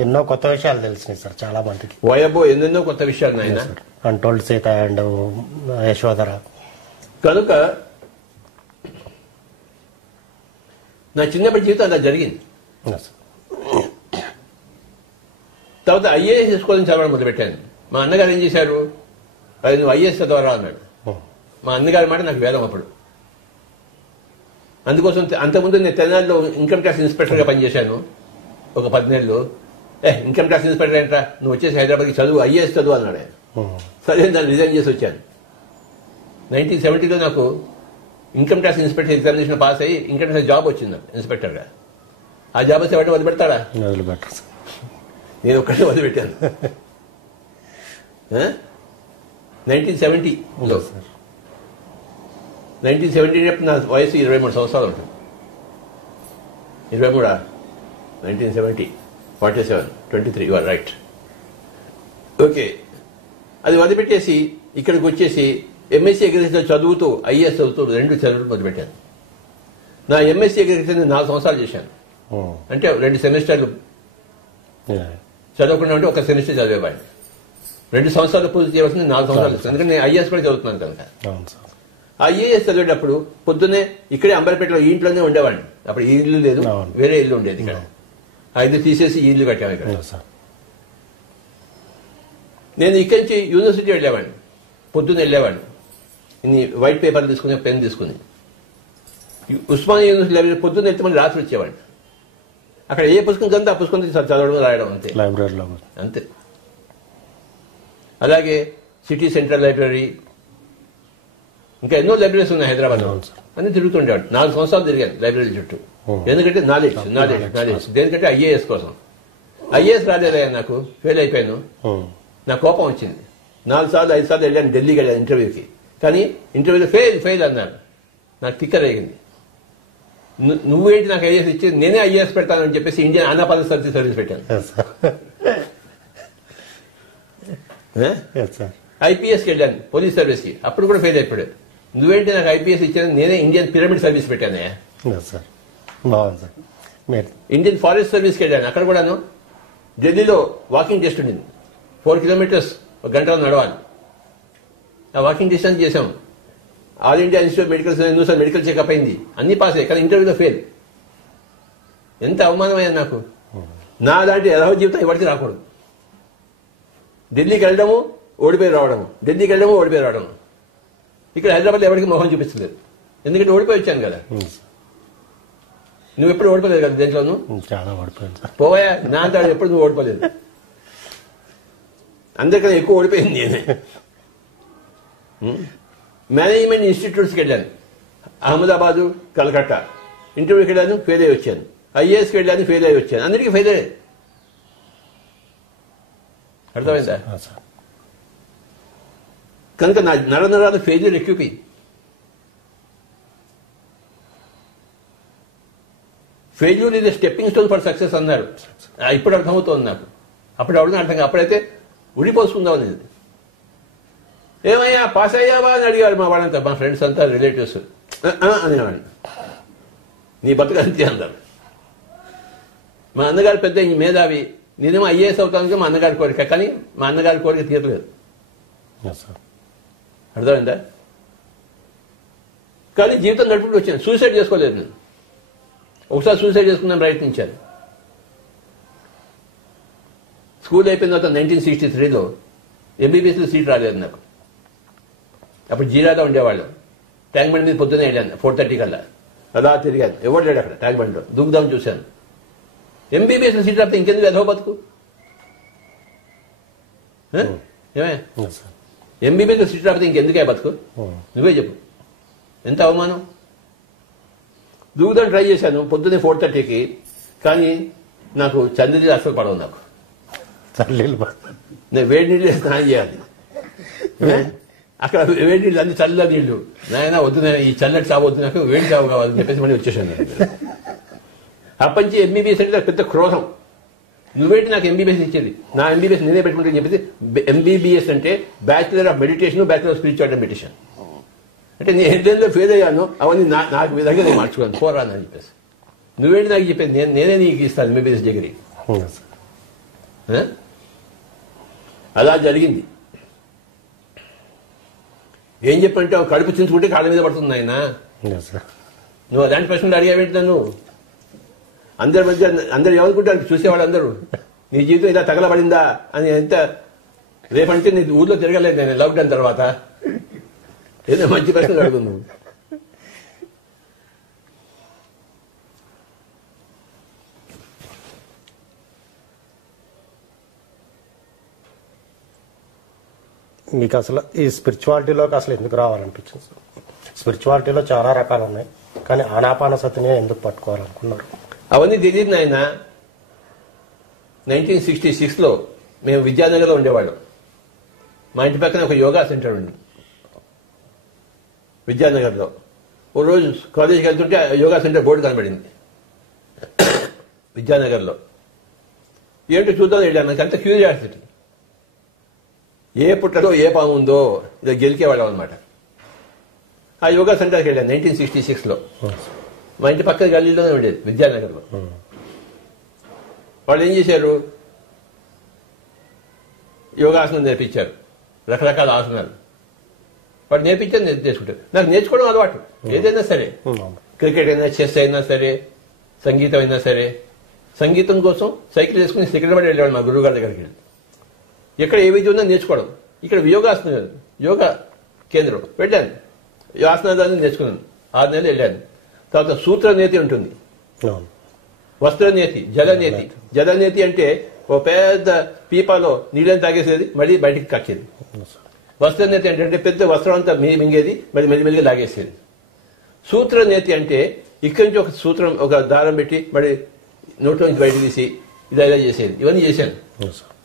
ఎన్నో కొత్త విషయాలు తెలిసినాయి సార్ చాలా మందికి. వయబో ఎన్నెన్నో కొత్త విషయాలు నాయన. Untold Sita and Yashodhara. కనుక నా చిన్నప్పటి జీవితం అలా జరిగింది. తర్వాత ఐఏఎస్ తీసుకోవాలని చదవడం మొదలుపెట్టాను. మా అన్నగారు ఏం చేశారు, అది నువ్వు ఐఏఎస్ చదవరా అన్నాడు. మా అన్నగారి మాట నాకు వేదం అప్పుడు. అందుకోసం అంతకుముందు నేను తెనాలిలో ఇన్కమ్ ట్యాక్స్ ఇన్స్పెక్టర్గా పనిచేశాను ఒక 10 నెలలు. ఇన్కమ్ ట్యాక్స్ ఇన్స్పెక్టర్ ఏంట్రా, నువ్వు వచ్చేసి హైదరాబాద్కి చదువు, ఐఏఎస్ చదువు అన్నాడు ఆయన. సరే దాన్ని రిజైన్ చేసి వచ్చాను. 1970లో నాకు income tax inspector examination pass అయ్యి ఇన్కమ్ ట్యాక్స్ జాబ్ వచ్చింది నాకు ఇన్స్పెక్టర్గా. ఆ జాబ్ వస్తే ఎవరైనా వదిలిపెడతాడా? నేను ఒక్కడే వదిలిపెట్టాను. 1970లో 1970 నా వయసు 23 సంవత్సరాలు ఉంటుంది. 23 1970 47 23 యు ఆర్ రైట్. ఓకే, అది వదిలిపెట్టేసి ఇక్కడికి వచ్చేసి ఎంఎస్సీ అగ్రికల్చర్ చదువుతూ ఐఏఎస్ చదువుతూ 2 చదువులు మొదలుపెట్టాను. నా ఎంఎస్సీ అగ్రికల్చర్ 4 సంవత్సరాలు చేశాను. అంటే 2 సెమిస్టర్లు చదవకుండా ఉంటే 1 సెమిస్టర్ చదివేవాడిని. 2 సంవత్సరాలు పూర్తి చేయవలసింది 4 సంవత్సరాలు. ఎందుకంటే నేను ఐఏఎస్ కూడా చదువుతున్నాను కనుక. ఐఏఎస్ చదివేటప్పుడు పొద్దున్నే ఇక్కడే అంబర్పేటలో ఈ ఇంట్లోనే ఉండేవాడిని. అప్పుడు ఈ ఇల్లు లేదు, వేరే ఇల్లు ఉండేది. ఇక్కడ ఆ ఇల్లు తీసేసి ఈ ఇల్లు కట్టాము ఇక్కడ. నేను ఇక్కడి నుంచి యూనివర్సిటీ వెళ్ళేవాడిని, పొద్దున్న వెళ్ళేవాడిని. ఇన్ని వైట్ పేపర్లు తీసుకుని పెన్ తీసుకుని ఉస్మానియా యూనివర్సిటీ లైబ్రరీ పొద్దున్న వెళ్తే మళ్ళీ రాత్రి వచ్చేవాడిని. అక్కడ ఏ పుస్తకం చదివితే ఆ పుస్తకం చదవడం రాయడం అంతే, లైబ్రరీలో అంతే. అలాగే సిటీ సెంట్రల్ లైబ్రరీ, ఇంకా ఎన్నో లైబ్రరీస్ ఉన్నాయి హైదరాబాద్. అన్ని తిరుగుతుండేవాడు. 4 సంవత్సరాలు తిరిగాను లైబ్రరీ చుట్టూ. ఎందుకంటే నాలెడ్జ్. దేనికంటే ఐఏఎస్ కోసం. ఐఏఎస్ రాలేదయ్యా నాకు, ఫెయిల్ అయిపోయాను. నా కోపం వచ్చింది. 4 సార్లు 5 సార్లు వెళ్ళాను, ఢిల్లీకి వెళ్ళాను ఇంటర్వ్యూకి. కానీ ఇంటర్వ్యూలో ఫెయిల్ అన్నారు. నాకు తిక్కర్ అయ్యింది. నువ్వేంటి నాకు ఐఏఎస్ ఇచ్చి, నేనే ఐఏఎస్ పెడతానని చెప్పేసి ఇండియన్ ఆనాపాన సర్వీస్ పెట్టాను. ఐపీఎస్కి వెళ్ళాను, పోలీస్ సర్వీస్కి. అప్పుడు కూడా ఫెయిల్ అయిపోయాడు. నువ్వేంటి నాకు ఐపీఎస్ ఇచ్చాను, నేనే ఇండియన్ పిరమిడ్ సర్వీస్ పెట్టాను. ఇండియన్ ఫారెస్ట్ సర్వీస్కి వెళ్ళాను. అక్కడ కూడాను ఢిల్లీలో వాకింగ్ టెస్ట్ ఉండింది. 4 కిలోమీటర్స్ 1 గంటలో నడవాలి. ఆ వాకింగ్ డిస్టెన్స్ చేశాం. All India institute medical science medical checkup అయింది, అన్ని పాస్ అయ్యాయి. కానీ ఇంటర్వ్యూలో ఫెయిల్. ఎంత అవమానమైంది నాకు. నా లాంటి ఎలాగో జీవితం ఎవరికి రాకూడదు. ఢిల్లీకి వెళ్ళడము, ఓడిపోయి రావడము, ఢిల్లీకి వెళ్ళడము, ఓడిపోయి రావడము. ఇక్కడ హైదరాబాద్లో ఎవరికి మొహం చూపించలేదు. ఎందుకంటే ఓడిపోయి వచ్చాను కదా. నువ్వు ఎప్పుడు ఓడిపోలేదు కదా దేంట్లోనూ. చాలా ఓడిపోయాను సార్. పోయా, నా అంతా ఎప్పుడు నువ్వు ఓడిపోలేదు. అందరికన్నా ఎక్కువ ఓడిపోయింది నేనే. మేనేజ్మెంట్ ఇన్స్టిట్యూట్స్కి వెళ్ళాను, అహ్మదాబాదు, కలకత్తా. ఇంటర్వ్యూకి వెళ్ళాను, ఫెయిల్ అయ్యి వచ్చాను. ఐఏఎస్కి వెళ్ళాను, ఫెయిల్ అయ్యి వచ్చాను. అందరికీ ఫెయిల్ అయ్యాయి. అర్థమైందా? కనుక నా నరాలు ఫెయిల్యూర్ ఎక్కువైంది. ఫెయిల్యూర్ ఇది స్టెప్పింగ్ స్టోన్ ఫర్ సక్సెస్ అన్నారు. ఇప్పుడు అర్థమవుతోంది నాకు. అప్పుడు ఎవరిని అర్థం కాదు. అప్పుడైతే ఉడిపోసుకుందాం అనేది. ఏమయ్యా పాస్ అయ్యావా అని అడిగారు మా వాళ్ళంతా, మా ఫ్రెండ్స్ అంతా, రిలేటివ్స్. అనేవాడిని. నీ బతుకు అంతే అన్నారు. మా అన్నగారు పెద్ద మేధావి. నేనేమో ఐఏఎస్ అవుతానికి మా అన్నగారి కోరిక, కానీ మా అన్నగారి కోరిక తీరలేదు. అర్థమైందా? కానీ జీవితం నడుపుకుంటూ వచ్చాను. సూసైడ్ చేసుకోలేదు నేను. ఒకసారి సూసైడ్ చేసుకుందాం ప్రయత్నించాను. స్కూల్ అయిపోయిన తర్వాత 1963లో ఎంబీబీఎస్లో సీట్ రాలేదు నాకు. అప్పుడు జీరాగా ఉండేవాళ్ళు. ట్యాంక్ బండ్ మీద పొద్దునే వెళ్ళాను 4:30 కల్లా. అలా తిరిగాను. ఎవరు లేడు అక్కడ ట్యాంక్ బండ్లో. దూకుదాం చూశాను. ఎంబీబీఎస్లో సీట్ రాకపోతే ఇంకెందుకు ఎదవ బతుకు? ఏమే ఎంబీబీఎస్లో సీట్ రాకపోతే ఇంకెందుకే బతుకు? నువ్వే చెప్పు. ఎంత అవమానం. దూకుదాం ట్రై చేశాను పొద్దున్నే 4:30కి. కానీ నాకు చన్నీళ్ళు అసలు పడవు. నాకు నేను వేడి నీళ్ళు స్నానం చేయాలి. అక్కడ వేడి నీళ్ళు అన్ని చల్ల నీళ్లు. నాయన వద్దు, ఈ చల్లటి చావు వద్దు, నాకు వేడి చావు కావాలని చెప్పేసి మళ్ళీ వచ్చేసాను. అప్పటి నుంచి ఎంబీబీఎస్ అంటే పెద్ద క్రోధం. నువ్వేంటి నాకు ఎంబీబీఎస్ ఇచ్చేది, నా ఎంబీబీఎస్ నేనే పెట్టుకుంటే చెప్పేసి ఎంబీబీఎస్ అంటే bachelor of meditation, bachelor of spiritual meditation. అంటే నేను ఏదైనా ఫెయిల్ అయ్యాను, అవన్నీ నాకు విధంగా నేను మార్చుకోను, పోరాను అని చెప్పేసి. నువ్వేంటి నాకు చెప్పేది, నేనే నీకు ఇస్తాను ఎంబీబీఎస్ డిగ్రీ. అలా జరిగింది. ఏం చెప్పంటే కడుపు చించుకుంటే కాళ్ళ మీద పడుతుంది ఆయన. నువ్వు అలాంటి ప్రశ్నలు అడిగావేంటి నన్ను? అందరి మధ్య అందరు ఏమనుకుంటారు చూసేవాళ్ళు అందరూ, నీ జీవితం ఇలా తగలబడిందా అని. ఎంత రేపంటే నీ ఊర్లో తిరగలేదు నేను లాక్డౌన్ తర్వాత. ఏదో మంచి ప్రశ్నలు అడుగు నువ్వు. మీకు అసలు ఈ స్పిరిచువాలిటీలోకి అసలు ఎందుకు రావాలనిపించింది సార్? స్పిరిచువాలిటీలో చాలా రకాలు ఉన్నాయి, కానీ ఆనాపానసతినే ఎందుకు పట్టుకోవాలనుకున్నారు? అవన్నీ తెలియదు నాయన. 1966లో మేము విద్యానగర్లో ఉండేవాళ్ళం. మా ఇంటి పక్కన ఒక యోగా సెంటర్ ఉంది విద్యానగర్లో. ఓ రోజు కాలేజీకి వెళ్తుంటే యోగా సెంటర్ బోర్డు కనబడింది విద్యానగర్లో. ఏంటో చూద్దాం వెళ్ళాను. నాకు అంత క్యూరియాసిటీ. ఏ పుట్టలో ఏ పాము ఉందో ఇలా గెలికేవాళ్ళం అనమాట. ఆ యోగా సెంటర్కి వెళ్ళాను 1966లో. మా ఇంటి పక్కన గల్లీలోనే ఉండేది విద్యానగర్లో. వాళ్ళు ఏం చేశారు, యోగాసనం నేర్పించారు, రకరకాల ఆసనాలు. వాడు నేర్పించారు, నేర్చుకుంటారు. నాకు నేర్చుకోవడం అలవాటు. ఏదైనా సరే, క్రికెట్ అయినా, చెస్ అయినా సరే, సంగీతం అయినా సరే. సంగీతం కోసం సైకిల్ వేసుకుని సికింద్రాబాద్ వెళ్ళేవాడు మా గురువు గారి దగ్గరికి వెళ్ళి. ఎక్కడ ఏ విధి ఉందో నేర్చుకోవడం. ఇక్కడ యోగాసనం, యోగా కేంద్రం వెళ్ళాను. ఆసనాలు నేర్చుకున్నాను. 6 నెలలు వెళ్ళాను. తర్వాత సూత్రనేతి ఉంటుంది, వస్త్రనేతి, జలనేతి. జలనేతి అంటే ఓ పెద్ద పీపాలో నీళ్ళని తాగేసేది, మళ్ళీ బయటికి కక్కేది. వస్త్రనేతి అంటే పెద్ద వస్త్రం అంతా మింగేది, మళ్ళీ మెల్లిమెల్లిగా లాగేసేది. సూత్రనేతి అంటే ఇక్కడి నుంచి ఒక సూత్రం, ఒక దారం పెట్టి మళ్ళీ నోట్లో నుంచి బయట తీసి ఇలా ఇలా చేసేది. ఇవన్నీ చేశాను.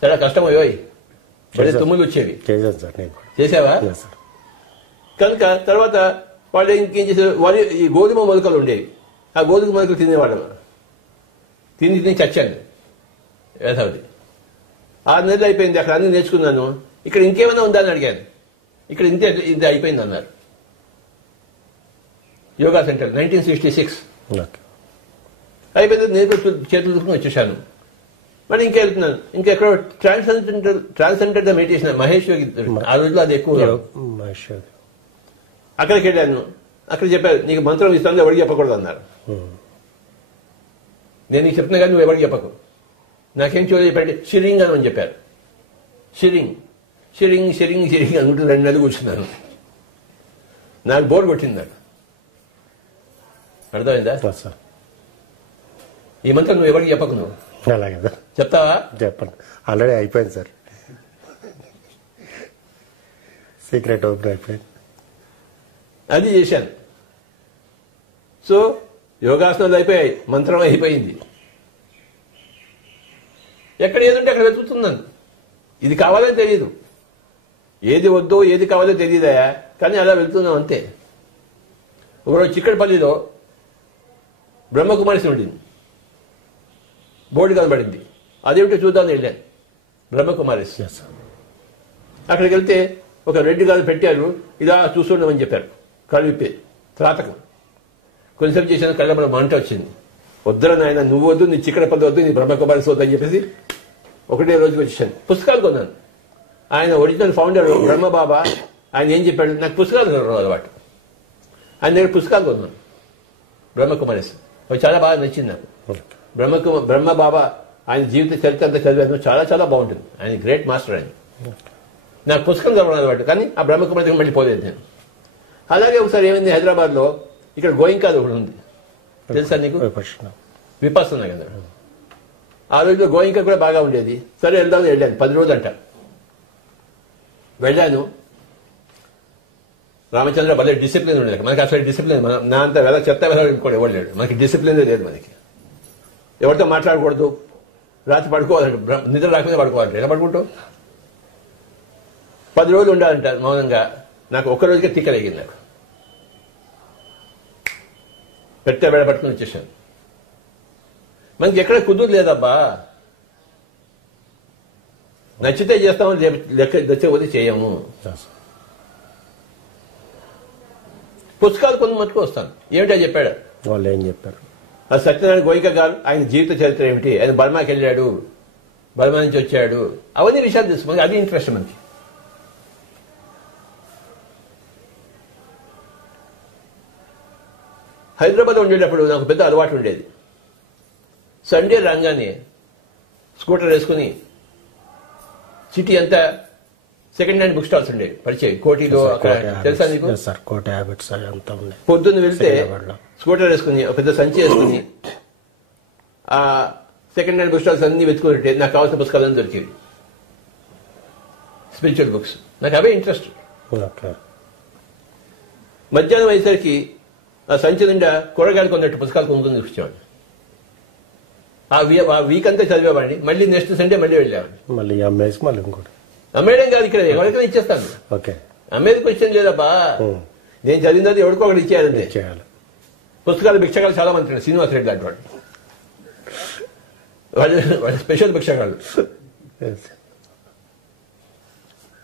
చాలా కష్టం అయ్యోయ్, మళ్ళీ తుమ్ములు వచ్చేవి. చేసావా? కనుక తర్వాత వాళ్ళు ఇంకేం చేశారు, వాళ్ళు ఈ గోధుమ మొలకలు ఉండేవి. ఆ గోధుమ మొలకలు తినేవాళ్ళం. తిని చచ్చాను వేసవిది. 6 నెలలు అయిపోయింది. అక్కడ అన్ని నేర్చుకున్నాను. ఇక్కడ ఇంకేమైనా ఉందా అని అడిగాను. ఇక్కడ ఇంత అయిపోయింది అన్నారు. యోగా సెంటర్ 1966 అయిపోయింది. నేను చేతులు చూసుకుని వచ్చేసాను. మరి ఇంకా వెళ్తున్నాను. ఇంకెక్కడో ట్రాన్సెండెంటల్ మెడిటేషన్ మహేష్ యోగి, ఆ రోజులో అది ఎక్కువ. అక్కడికి వెళ్ళాను. అక్కడ చెప్పారు, నీకు మంత్రం ఇస్తాను, ఎవరికి చెప్పకూడదు అన్నారు. నేను నీకు చెప్తున్నా కానీ నువ్వు ఎవరికి చెప్పకు. నాకేం చూడలేదు చెప్పండి, షిరింగ్ అని చెప్పారు. షిరింగ్ షిరింగ్ షిరింగ్ షిరింగ్ అనుకుంటూ 2 నెలలు కూర్చున్నాను. నాకు బోర్ కొట్టింది. నాకు అర్థమైందా? ఈ మంత్రం నువ్వు ఎవరికి చెప్పకు. నువ్వు అలాగే చెప్తావా? చెప్పండి. ఆల్రెడీ అయిపోయింది సార్, సీక్రెట్ ఓపెన్ అయిపోయింది. అది చేశాను. సో యోగాసనాలు అయిపోయాయి, మంత్రం అయిపోయింది. ఎక్కడ ఏదంటే అక్కడ వెతుకుతున్నాను. ఇది కావాలని తెలియదు, ఏది వద్దో ఏది కావాలో తెలియదా, కానీ అలా వెళ్తున్నాం అంతే. ఒకరోజు చిక్కడపల్లిలో బ్రహ్మకుమారిసి ఉండింది, బోర్డు కనబడింది. అదేమిటో చూద్దామని వెళ్ళాను. బ్రహ్మకుమారిసి. అక్కడికి వెళ్తే ఒక రెడ్ గారు పెట్టారు, ఇలా చూస్తుండమని చెప్పారు. కళ్ళు విప్పే త్రాతకం. కొంచెంసేపు చేశాను, కళ్ళ మన మంట వచ్చింది. వద్దురా నాయన, నువ్వు వద్దు, నీ చిక్కడపల్లి వద్దు, నీ బ్రహ్మకుమారిసి వద్దు అని చెప్పేసి ఒకటే రోజుకి వచ్చేసాను. పుస్తకాలు కొన్నాను. ఆయన ఒరిజినల్ ఫౌండర్ బ్రహ్మబాబా, ఆయన ఏం చెప్పాడు, నాకు పుస్తకాలు కొనడం అలవాటు. ఆయన దగ్గర పుస్తకాలు కొన్నాను. బ్రహ్మకుమారిసి అవి చాలా బాగా నచ్చింది నాకు. బ్రహ్మబాబా ఆయన జీవిత చరిత్ర అంతా చదివాను. చాలా చాలా బాగుంటుంది. ఆయన గ్రేట్ మాస్టర్. ఆయన నాకు పుస్తకం చదవడం అలవాటు, కానీ ఆ బ్రహ్మకుమారి మళ్ళీ పోలేదు నేను. అలాగే ఒకసారి ఏమైంది, హైదరాబాద్లో ఇక్కడ గోయింకాది ఒకటి ఉంది, తెలుసా నీకు? విపස්සన కదా. ఆ రోజులో గోయింకా కూడా బాగా ఉండేది. సరే వెళ్దామని వెళ్ళాను. 10 రోజులు అంట వెళ్ళాను. రామచంద్ర భలే డిసిప్లిన్ ఉండేది. మనకి అసలు డిసిప్లిన్, నా అంత వెళ్ళ చెత్త వెళ్ళాలి ఎవరు లేడు. మనకి డిసిప్లిన్ లేదు. మనకి ఎవరితో మాట్లాడకూడదు, రాత్రి పడుకోవాలంటే, నిద్ర రాకుండా పడుకోవాలంటే ఎలా పడుకుంటావు? 10 రోజులు ఉండాలంట మౌనంగా. నాకు ఒక్క రోజుకే తిక్కలేగింది. నాకు పెట్టే వేళ పట్టుకుని వచ్చేసాను. మనకి ఎక్కడ కుదురు లేదబ్బా. నచ్చితే చేస్తాము, లేకపోతే చేయము. పుస్తకాలు కొన్ని మట్టుకు వస్తాను. ఏమిటో చెప్పాడు వాళ్ళు, ఏం చెప్పారు? ఆ సత్యనారాయణ గోయిక గారు ఆయన జీవిత చరిత్ర ఏమిటి, ఆయన బర్మాకి వెళ్ళాడు, బర్మా నుంచి వచ్చాడు, అవన్నీ విషయాలు తెలుసుకుని అది ఇంట్రెస్ట్ మనకి. హైదరాబాద్ ఉండేటప్పుడు నాకు పెద్ద అలవాటు ఉండేది. సండే రాగానే స్కూటర్ వేసుకుని సిటీ అంతా సెకండ్ హ్యాండ్ బుక్ స్టాల్స్ ఉండేవి పరిచయం. కోటిలో అక్కడ తెలుసా నీకు? పొద్దున్న వెళ్తే స్కూటర్ వేసుకుని ఒక పెద్ద సంచి వేసుకుని ఆ సెకండ్ హ్యాండ్ బుక్ స్టాల్స్ అన్ని వెతుకుంటే నాకు కావాల్సిన పుస్తకాలన్నీ దొరికేవి. స్పిరిచువల్ బుక్స్ నాకు అవే ఇంట్రెస్ట్. మధ్యాహ్నం అయ్యేసరికి ఆ సంచి నిండా కూరగాయలు కొన్నట్టు పుస్తకాలు కొనుక్కొని చూపించేవాడిని. ఆ వీక్ అంతా చదివేవాడిని. మళ్ళీ నెక్స్ట్ సండే మళ్ళీ వెళ్ళేవాడిని. మళ్ళీ అమ్మేసి మళ్ళీ ఇంకోటి అమ్మేయడం కాదు, ఇక్కడ ఎవరికైనా ఇచ్చేస్తాను. అమ్మేది క్వశ్చన్ లేదబ్బా, నేను చదివినది ఎవరికో ఒకటి ఇచ్చేయాలంటే. పుస్తకాలు భిక్షకాలు చాలా మంది, శ్రీనివాస్ రెడ్డి లాంటి వాడు, వాళ్ళు స్పెషల్ భిక్షగాళ్ళు,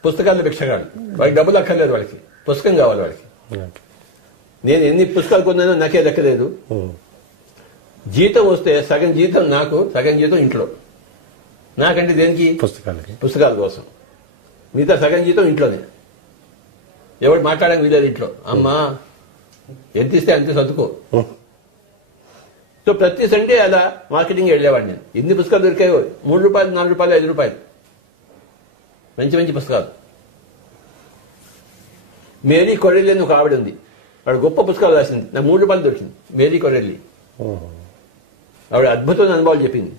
పుస్తకాలు భిక్షగాళ్ళు. వాడికి డబ్బులు అక్కర్లేదు, వాళ్ళకి పుస్తకం కావాలి వాడికి. నేను ఎన్ని పుస్తకాలు కొన్నానో నాకే దక్కలేదు. జీతం వస్తే సగం జీతం నాకు, సగం జీతం ఇంట్లో. నాకంటే దేనికి? పుస్తకాల కోసం. మిగతా సగం జీతం ఇంట్లోనే. ఎవరు మాట్లాడడానికి వీలేదు ఇంట్లో. అమ్మా ఎంత ఇస్తే అంతే సర్దుకో. సో ప్రతి సండే అలా మార్కెటింగ్ వెళ్ళేవాడిని నేను. ఎన్ని పుస్తకాలు దొరికాయో, 3 రూపాయలు, 4 రూపాయలు, 5 రూపాయలు, మంచి మంచి పుస్తకాలు. మేరీ కొరెల్లి అని ఒక ఆవిడ ఉంది, ఆవిడ గొప్ప పుస్తకాలు రాసింది. నాకు 3 రూపాయలు దొరికింది. మేరీ కొరెల్లి ఆవిడ అద్భుతమైన అనుభవాలు చెప్పింది.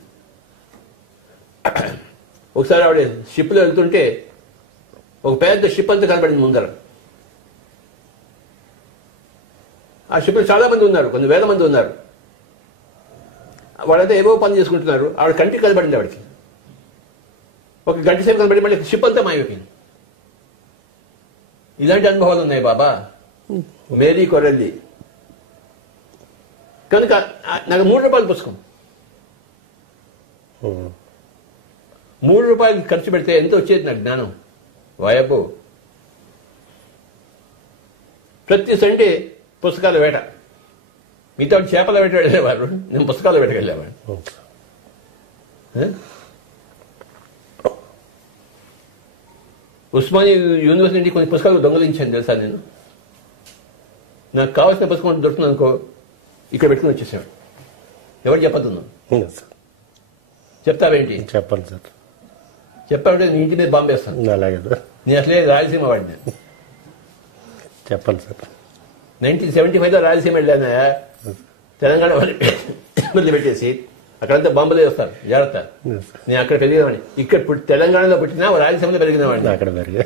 ఒకసారి ఆవిడ షిప్లో వెళ్తుంటే ఒక పెద్ద షిప్ అంతా కనబడింది ముందర. ఆ షిప్లో చాలా మంది ఉన్నారు, కొన్ని వేల మంది ఉన్నారు. వాళ్ళైతే ఏవో పని చేసుకుంటున్నారు. ఆవిడ కంటికి కనబడింది. ఆవిడకి ఒక గంట సేపు కనబడి మళ్ళీ షిప్ అంతా మాయమైపోయింది. ఇలాంటి అనుభవాలు ఉన్నాయి బాబా. మేరీ కొరెల్లి. కనుక నాకు 3 రూపాయల పుస్తకం, 3 రూపాయలు ఖర్చు పెడితే ఎంత వచ్చేది నాకు జ్ఞానం. వాయబ్బో. ప్రతి సండే పుస్తకాల వేట. మిగతా చేపల వేట వెళ్ళేవారు, నేను పుస్తకాల వేటకి వెళ్ళేవాడిని. ఉస్మానియా యూనివర్సిటీ నుండి కొన్ని పుస్తకాలు దొంగలించాను తెలుసా నేను. నాకు కావాల్సిన పుస్తకం దొరుకుతుంది అనుకో, ఇక్కడ పెట్టుకుని వచ్చేసాడు. ఎవరు చెప్పద్దు. చెప్తావేంటి? చెప్పండి సార్. చెప్పాలంటే నీ ఇంటి మీద బాంబేస్తాను. అలాగే నేను అసలే రాయలసీమ వాడిని. చెప్పండి సార్. 1975లో రాయలసీమ వెళ్ళాను. తెలంగాణ మళ్ళీ పెట్టేసి అక్కడంతా బాంబులే వస్తారు, జాగ్రత్త. నేను అక్కడ పెరిగినవాడిని. ఇక్కడ తెలంగాణలో పుట్టినా రాయలసీమలో పెరిగినవాడిని. అక్కడ పెరిగా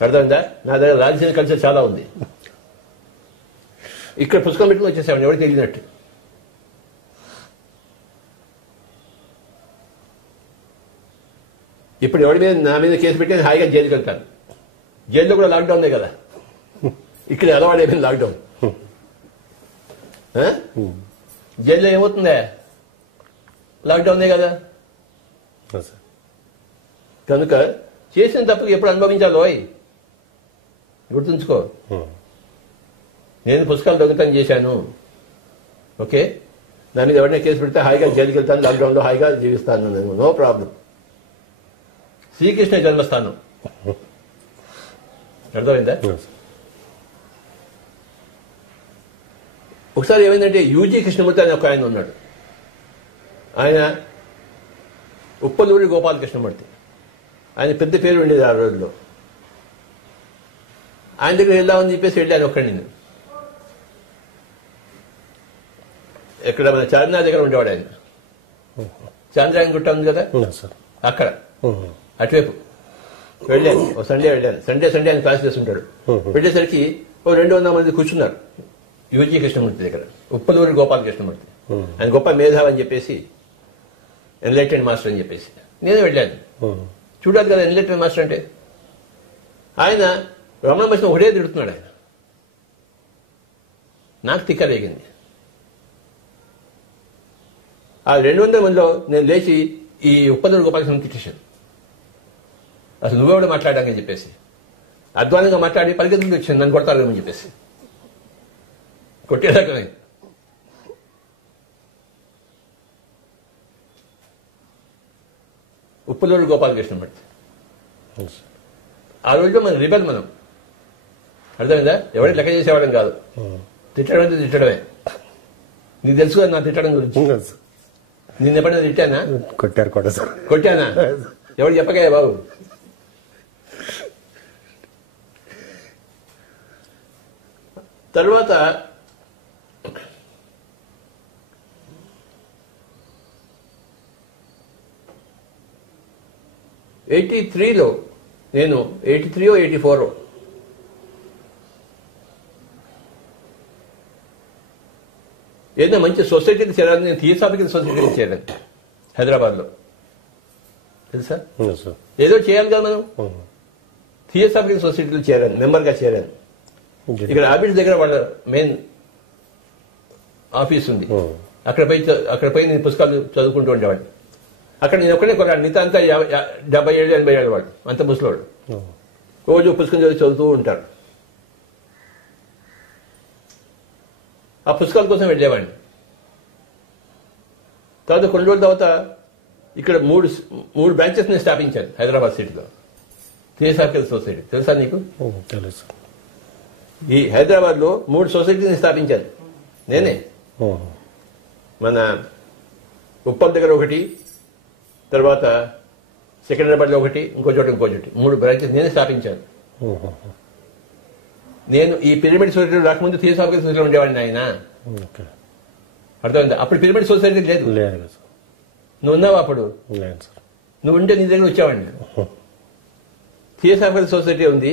అర్థమైందా? నా దగ్గర రాయలసీమ కల్చర్ చాలా ఉంది. ఇక్కడ పుస్తకం పెట్టుకుని వచ్చేసామండి ఎవరికి తెలియనట్టు. ఇప్పుడు ఎవరి మీద నా మీద కేసు పెట్టి హాయిగా జైలుకి వెళ్తాను. జైల్లో కూడా లాక్డౌన్ కదా, ఇక్కడ అలవాటు అయిపోయింది లాక్డౌన్. జైల్లో ఏమవుతుందే? లాక్డౌనే కదా. కనుక చేసిన తప్పుకి ఎప్పుడు అనుభవించాలో గుర్తుంచుకో. నేను పుస్తకాలు దొంగతనం చేశాను, ఓకే, దాని మీద ఎవరైనా కేసు పెడితే హాయిగా జైలుకి వెళ్తాను, లాక్డౌన్లో హాయిగా జీవిస్తాను, నో ప్రాబ్లం. శ్రీకృష్ణ జన్మస్థానం. అర్థమైందా? ఒకసారి ఏమైందంటే యూజీ కృష్ణమూర్తి అని ఒక ఆయన ఉన్నాడు. ఆయన ఉప్పలూరి గోపాలకృష్ణమూర్తి. ఆయన పెద్ద పేరు ఉండేది ఆ రోజుల్లో. ఆయన దగ్గర వెళ్దామని చెప్పేసి వెళ్ళాను ఒక్కడి నేను. ఎక్కడ మన చార్మినార్ దగ్గర ఉండేవాడు ఆయన. చాంద్రాయణ గుట్ట ఉంది కదా, అక్కడ అటువైపు వెళ్ళాను. ఓ సండే వెళ్ళాను. సండే ఆయన క్లాస్ చేస్తుంటాడు. వెళ్ళేసరికి ఓ 200 మంది కూర్చున్నారు యూజీ కృష్ణమూర్తి దగ్గర. ఉప్పలూరి గోపాలకృష్ణమూర్తి. ఆయన గొప్ప మేధావి అని చెప్పేసి, ఎన్లైటెడ్ మాస్టర్ అని చెప్పేసి నేను వెళ్ళాను. చూడాలి కదా ఎన్లైటెడ్ మాస్టర్ అంటే. ఆయన రమణ మహర్షిని ఒకటే తిడుతున్నాడు. ఆయన నాకు తిక్కరేగింది. ఆ 200 మందిలో నేను లేచి ఈ ఉప్పలూరి గోపాలకృష్ణ తిట్టేశాను. అసలు నువ్వెవడు మాట్లాడాకని చెప్పేసి అధ్వానంగా మాట్లాడి పరిగెత్తుకు వచ్చింది, నన్ను కొడతారు అని చెప్పేసి కొట్టే రకమే. ఉప్పులూరు గోపాలకృష్ణ భట్ ఆ రోజులో మనం రిబల్, మనం అర్థమైందా? ఎవరికి లెక్క చేసేవాళ్ళం కాదు. తిట్టడం అంటే తిట్టడమే. నీకు తెలుసు కదా నా తిట్టడం గురించి. నిన్న ఎప్పుడైనా తిట్టానా? కొట్టారు కూడా సార్. కొట్టానా? ఎవరు చెప్పగా బాబు. తర్వాత '83లో నేను 83 84 ఏదైనా మంచి సొసైటీకి చేరాలని నేను థియోసాఫికల్ సొసైటీకి చేరాను హైదరాబాద్లో. తెలుసా? ఏదో చేయాలి కదా మనం. థియోసాఫికల్ సొసైటీలో చేరాను, మెంబర్గా చేరాను. ఇక్కడ ఆఫీస్ దగ్గర వాళ్ళ మెయిన్ ఆఫీస్ ఉంది. అక్కడ పోయి నేను పుస్తకాలు చదువుకుంటూ ఉండేవాడిని. అక్కడ నేను ఒక్కడే కొన్నాడు. మిగతా అంతా 77 80 ఏళ్ళ వాడు, అంత ముసలివాడు. రోజు పుస్తకం చదువుతూ ఉంటారు. ఆ పుస్తకాల కోసం వెళ్ళేవాడిని. తర్వాత కొన్ని రోజుల తర్వాత ఇక్కడ మూడు బ్రాంచెస్ నేను స్థాపించాను హైదరాబాద్ సిటీలో. థియోసాఫికల్ సొసైటీ తెలుసా నీకు? తెలుసు. ఈ హైదరాబాద్ లో 3 సొసైటీని స్థాపించాను నేనే. మన ఉప్పల్ దగ్గర ఒకటి, తర్వాత సికింద్రాబాద్ లో ఒకటి, ఇంకో చోట 3 బ్రాంచెస్ నేనే స్థాపించాను. నేను ఈ పిరమిడ్ సొసైటీలో రాకముందు థియోసాఫికల్ సొసైటీలో ఉండేవాడిని. ఆయన అర్థమైందా? అప్పుడు పిరమిడ్ సొసైటీ లేదు. నువ్వు ఉన్నావా అప్పుడు? నువ్వు ఉంటే నీ దగ్గర వచ్చేవాడిని. థియోసాఫికల్ సొసైటీ ఉంది,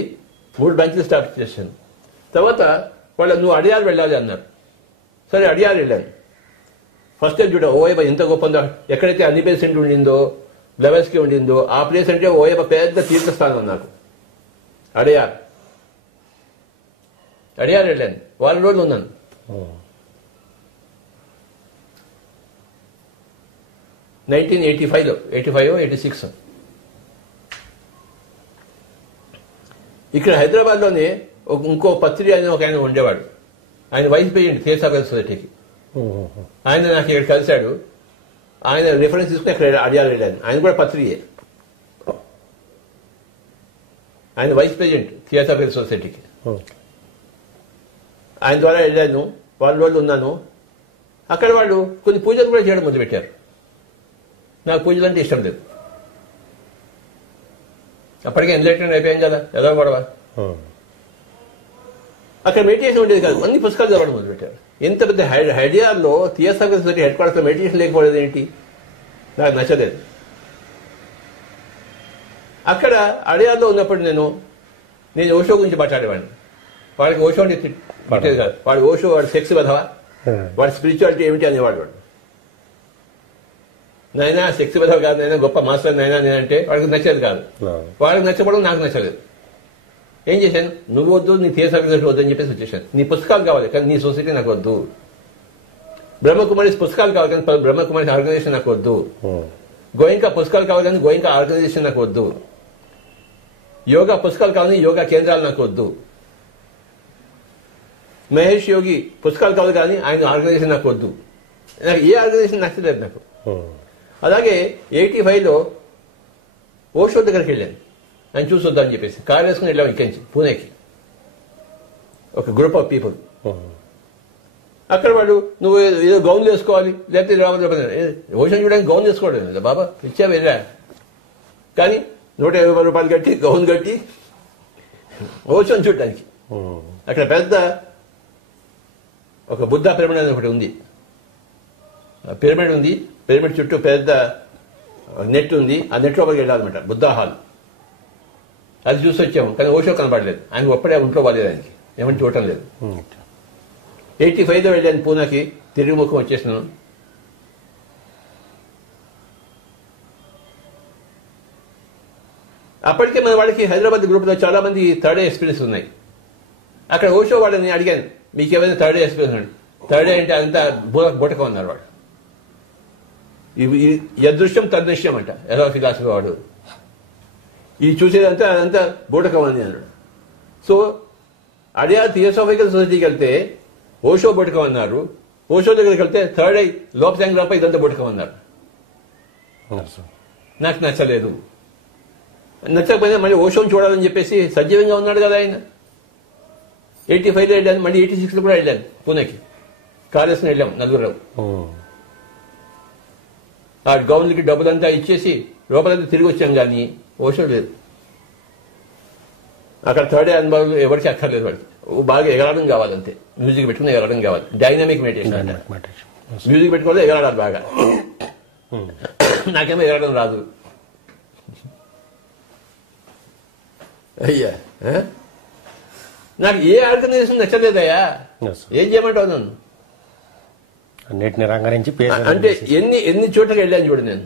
3 బ్రాంచెలు స్టార్ట్ చేశాను. తర్వాత వాళ్ళు నువ్వు అడియాలు వెళ్ళాలి అన్నారు. సరే అడియాలు వెళ్ళాను. ఫస్ట్ టైం చూడ ఓయబ ఎంత గొప్ప ఉందో. ఎక్కడైతే అన్ని పేసెంట్ ఉండిందో, లెవెల్స్కి ఉండిందో ఆ ప్లేస్ అంటే ఓయబ పెద్ద తీర్థస్థానం నాకు. అడియాలు వెళ్ళాను, 4 రోజులు ఉన్నాను. '85 86 ఇక్కడ హైదరాబాద్ లోనే ఇంకో పత్రి అని ఒక ఆయన ఉండేవాడు. ఆయన వైస్ ప్రెసిడెంట్ థియోసాఫికల్ సొసైటీకి. ఆయన నాకు ఇక్కడ కలిశాడు. ఆయన రిఫరెన్స్ తీసుకుని అక్కడ అడియాలు వెళ్ళాను. ఆయన కూడా పత్రియే. ఆయన వైస్ ప్రెసిడెంట్ థియోసాఫికల్ సొసైటీకి. ఆయన ద్వారా వెళ్ళాను, 4 రోజులు ఉన్నాను. అక్కడ వాళ్ళు కొన్ని పూజలు కూడా చేయడం మొదలుపెట్టారు. నాకు పూజలు అంటే ఇష్టం లేదు. అప్పటికే ఎన్లైట్మెంట్ అయిపోయాం కదా, ఎలా గొడవ. అక్కడ మెడిటేషన్ ఉండేది కాదు, అన్ని పుస్తకాలు చదవడం మొదలుపెట్టారు. ఎంత పెద్ద హైడియాల్లో థియోసాఫికల్ సొసైటీ హెడ్ క్వార్టర్స్లో మెడిటేషన్ లేకపోవడం ఏంటి? నాకు నచ్చలేదు. అక్కడ అడియాల్లో ఉన్నప్పుడు నేను ఓషో గురించి మాట్లాడేవాడిని. వాడికి ఓషో అంటే తిట్టేది కాదు. వాడు ఓషో, వాడు సెక్స్ వధవా, వాడి స్పిరిచువాలిటీ ఏమిటి అనేవాడు. వాడు నైనా సెక్స్ వధవ కాదు, నైనా గొప్ప మాస్టర్ నైనా నేనంటే వాడికి నచ్చేది కాదు. వాడికి నచ్చబడడం నాకు నచ్చలేదు. ఏం చేశాను? నువ్వు వద్దు, నీ థియోసాఫికల్ సొసైటీ వద్దని చెప్పేసి వచ్చేసాను. నీ పుస్తకాలు కావాలి కానీ నీ సొసైటీ నాకు వద్దు. బ్రహ్మకుమారిస్ పుస్తకాలు కావాలి కానీ బ్రహ్మకుమారిస్ ఆర్గనైజేషన్ నాకు వద్దు. గోయింకా పుస్తకాలు కావాలి కానీ గోయింకా ఆర్గనైజేషన్ నాకు వద్దు. యోగా పుస్తకాలు కావాలి, యోగా కేంద్రాలు నాకు వద్దు. మహేష్ యోగి పుస్తకాలు కావాలి కానీ ఆయన ఆర్గనైజేషన్ నాకు వద్దు. నాకు ఏ ఆర్గనైజేషన్ నచ్చలేదు నాకు. అలాగే 85లో ఓషో దగ్గరికి వెళ్ళాను. ఆయన చూసొద్దామని చెప్పేసి కారు వేసుకుని వెళ్ళాము ఇక్కడి నుంచి పూణేకి, ఒక గ్రూప్ ఆఫ్ పీపుల్. అక్కడ వాడు నువ్వు ఏదో గౌన్లు వేసుకోవాలి, లేకపోతే ఓషన్ చూడడానికి గౌన్ వేసుకోవడం బాబా ఇచ్చా వెళ్ళా. కానీ 150 రూపాయలు కట్టి గౌన్ కట్టి ఓషన్ చూడడానికి. అక్కడ పెద్ద ఒక బుద్ధ పిరమిడ్ అని ఒకటి ఉంది. పిరమిడ్ ఉంది, పిరమిడ్ చుట్టూ పెద్ద నెట్ ఉంది. ఆ నెట్ లోపలికి వెళ్ళాలన్నమాట, బుద్ధా హాల్. అది చూసి వచ్చాము కానీ ఓషో కనపడలేదు. ఆయన ఒక్కడే ఒంట్లో బాలేదు, ఆయనకి ఏమని చూడటం లేదు. 85లో వెళ్ళాను పూనాకి, తిరిగి ముఖం వచ్చేసినాను. అప్పటికే మన వాళ్ళకి హైదరాబాద్ గ్రూప్లో చాలా మంది థర్డ్ డే ఎక్స్పీరియన్స్ ఉన్నాయి. అక్కడ ఓషో వాళ్ళని అడిగాను, మీకు ఏమైనా థర్డ్ డే ఎక్స్పీరియన్స్ అండి? థర్డ్ డే అంటే అంతా బూటకం ఉన్నారు వాడు. యదృశ్యం తదృశ్యం అంట ఎలా ఫిలాసఫీ వాడు. ఈ చూసేదంతా అదంతా బూటకం అని అన్నాడు. సో అదే థియోసాఫికల్ సొసైటీకి వెళ్తే ఓషో బూటకం అన్నారు, ఓషో దగ్గరికి వెళ్తే థర్డ్ ఐ లోపసాంగ్ రాప ఇదంతా బూటకం అన్నారు. నాకు నచ్చలేదు. నచ్చకపోయినా మళ్ళీ ఓషోని చూడాలని చెప్పేసి సజీవంగా ఉన్నాడు కదా ఆయన. 85లో వెళ్ళాను, మళ్ళీ 86లో కూడా వెళ్ళాను పూణేకి. కాళేశ్వరం వెళ్ళాం నలుగురు. ఆ గౌన్లకి డబ్బులంతా ఇచ్చేసి లోపలంతా తిరిగి వచ్చాం, కానీ ఓషో లేదు అక్కడ. థర్డ్ అనుభవం ఎవరికి అక్కర్లేదు, వాడికి బాగా ఎగరడం కావాలంతే. మ్యూజిక్ పెట్టుకుని ఎగరడం కావాలి, డైనమిక్ మెడిటేషన్. మ్యూజిక్ పెట్టుకోవాలి, ఎగరాడాలి బాగా. నాకేమో ఎగరడం రాదు. అయ్యా నాకు ఏ ఆర్గనైజేషన్ నచ్చలేదయ్యా. ఏం చేయమంటావు నన్ను? అన్నిటిని రంగరించి అంటే ఎన్ని చోట్లకి వెళ్ళాను చూడు నేను.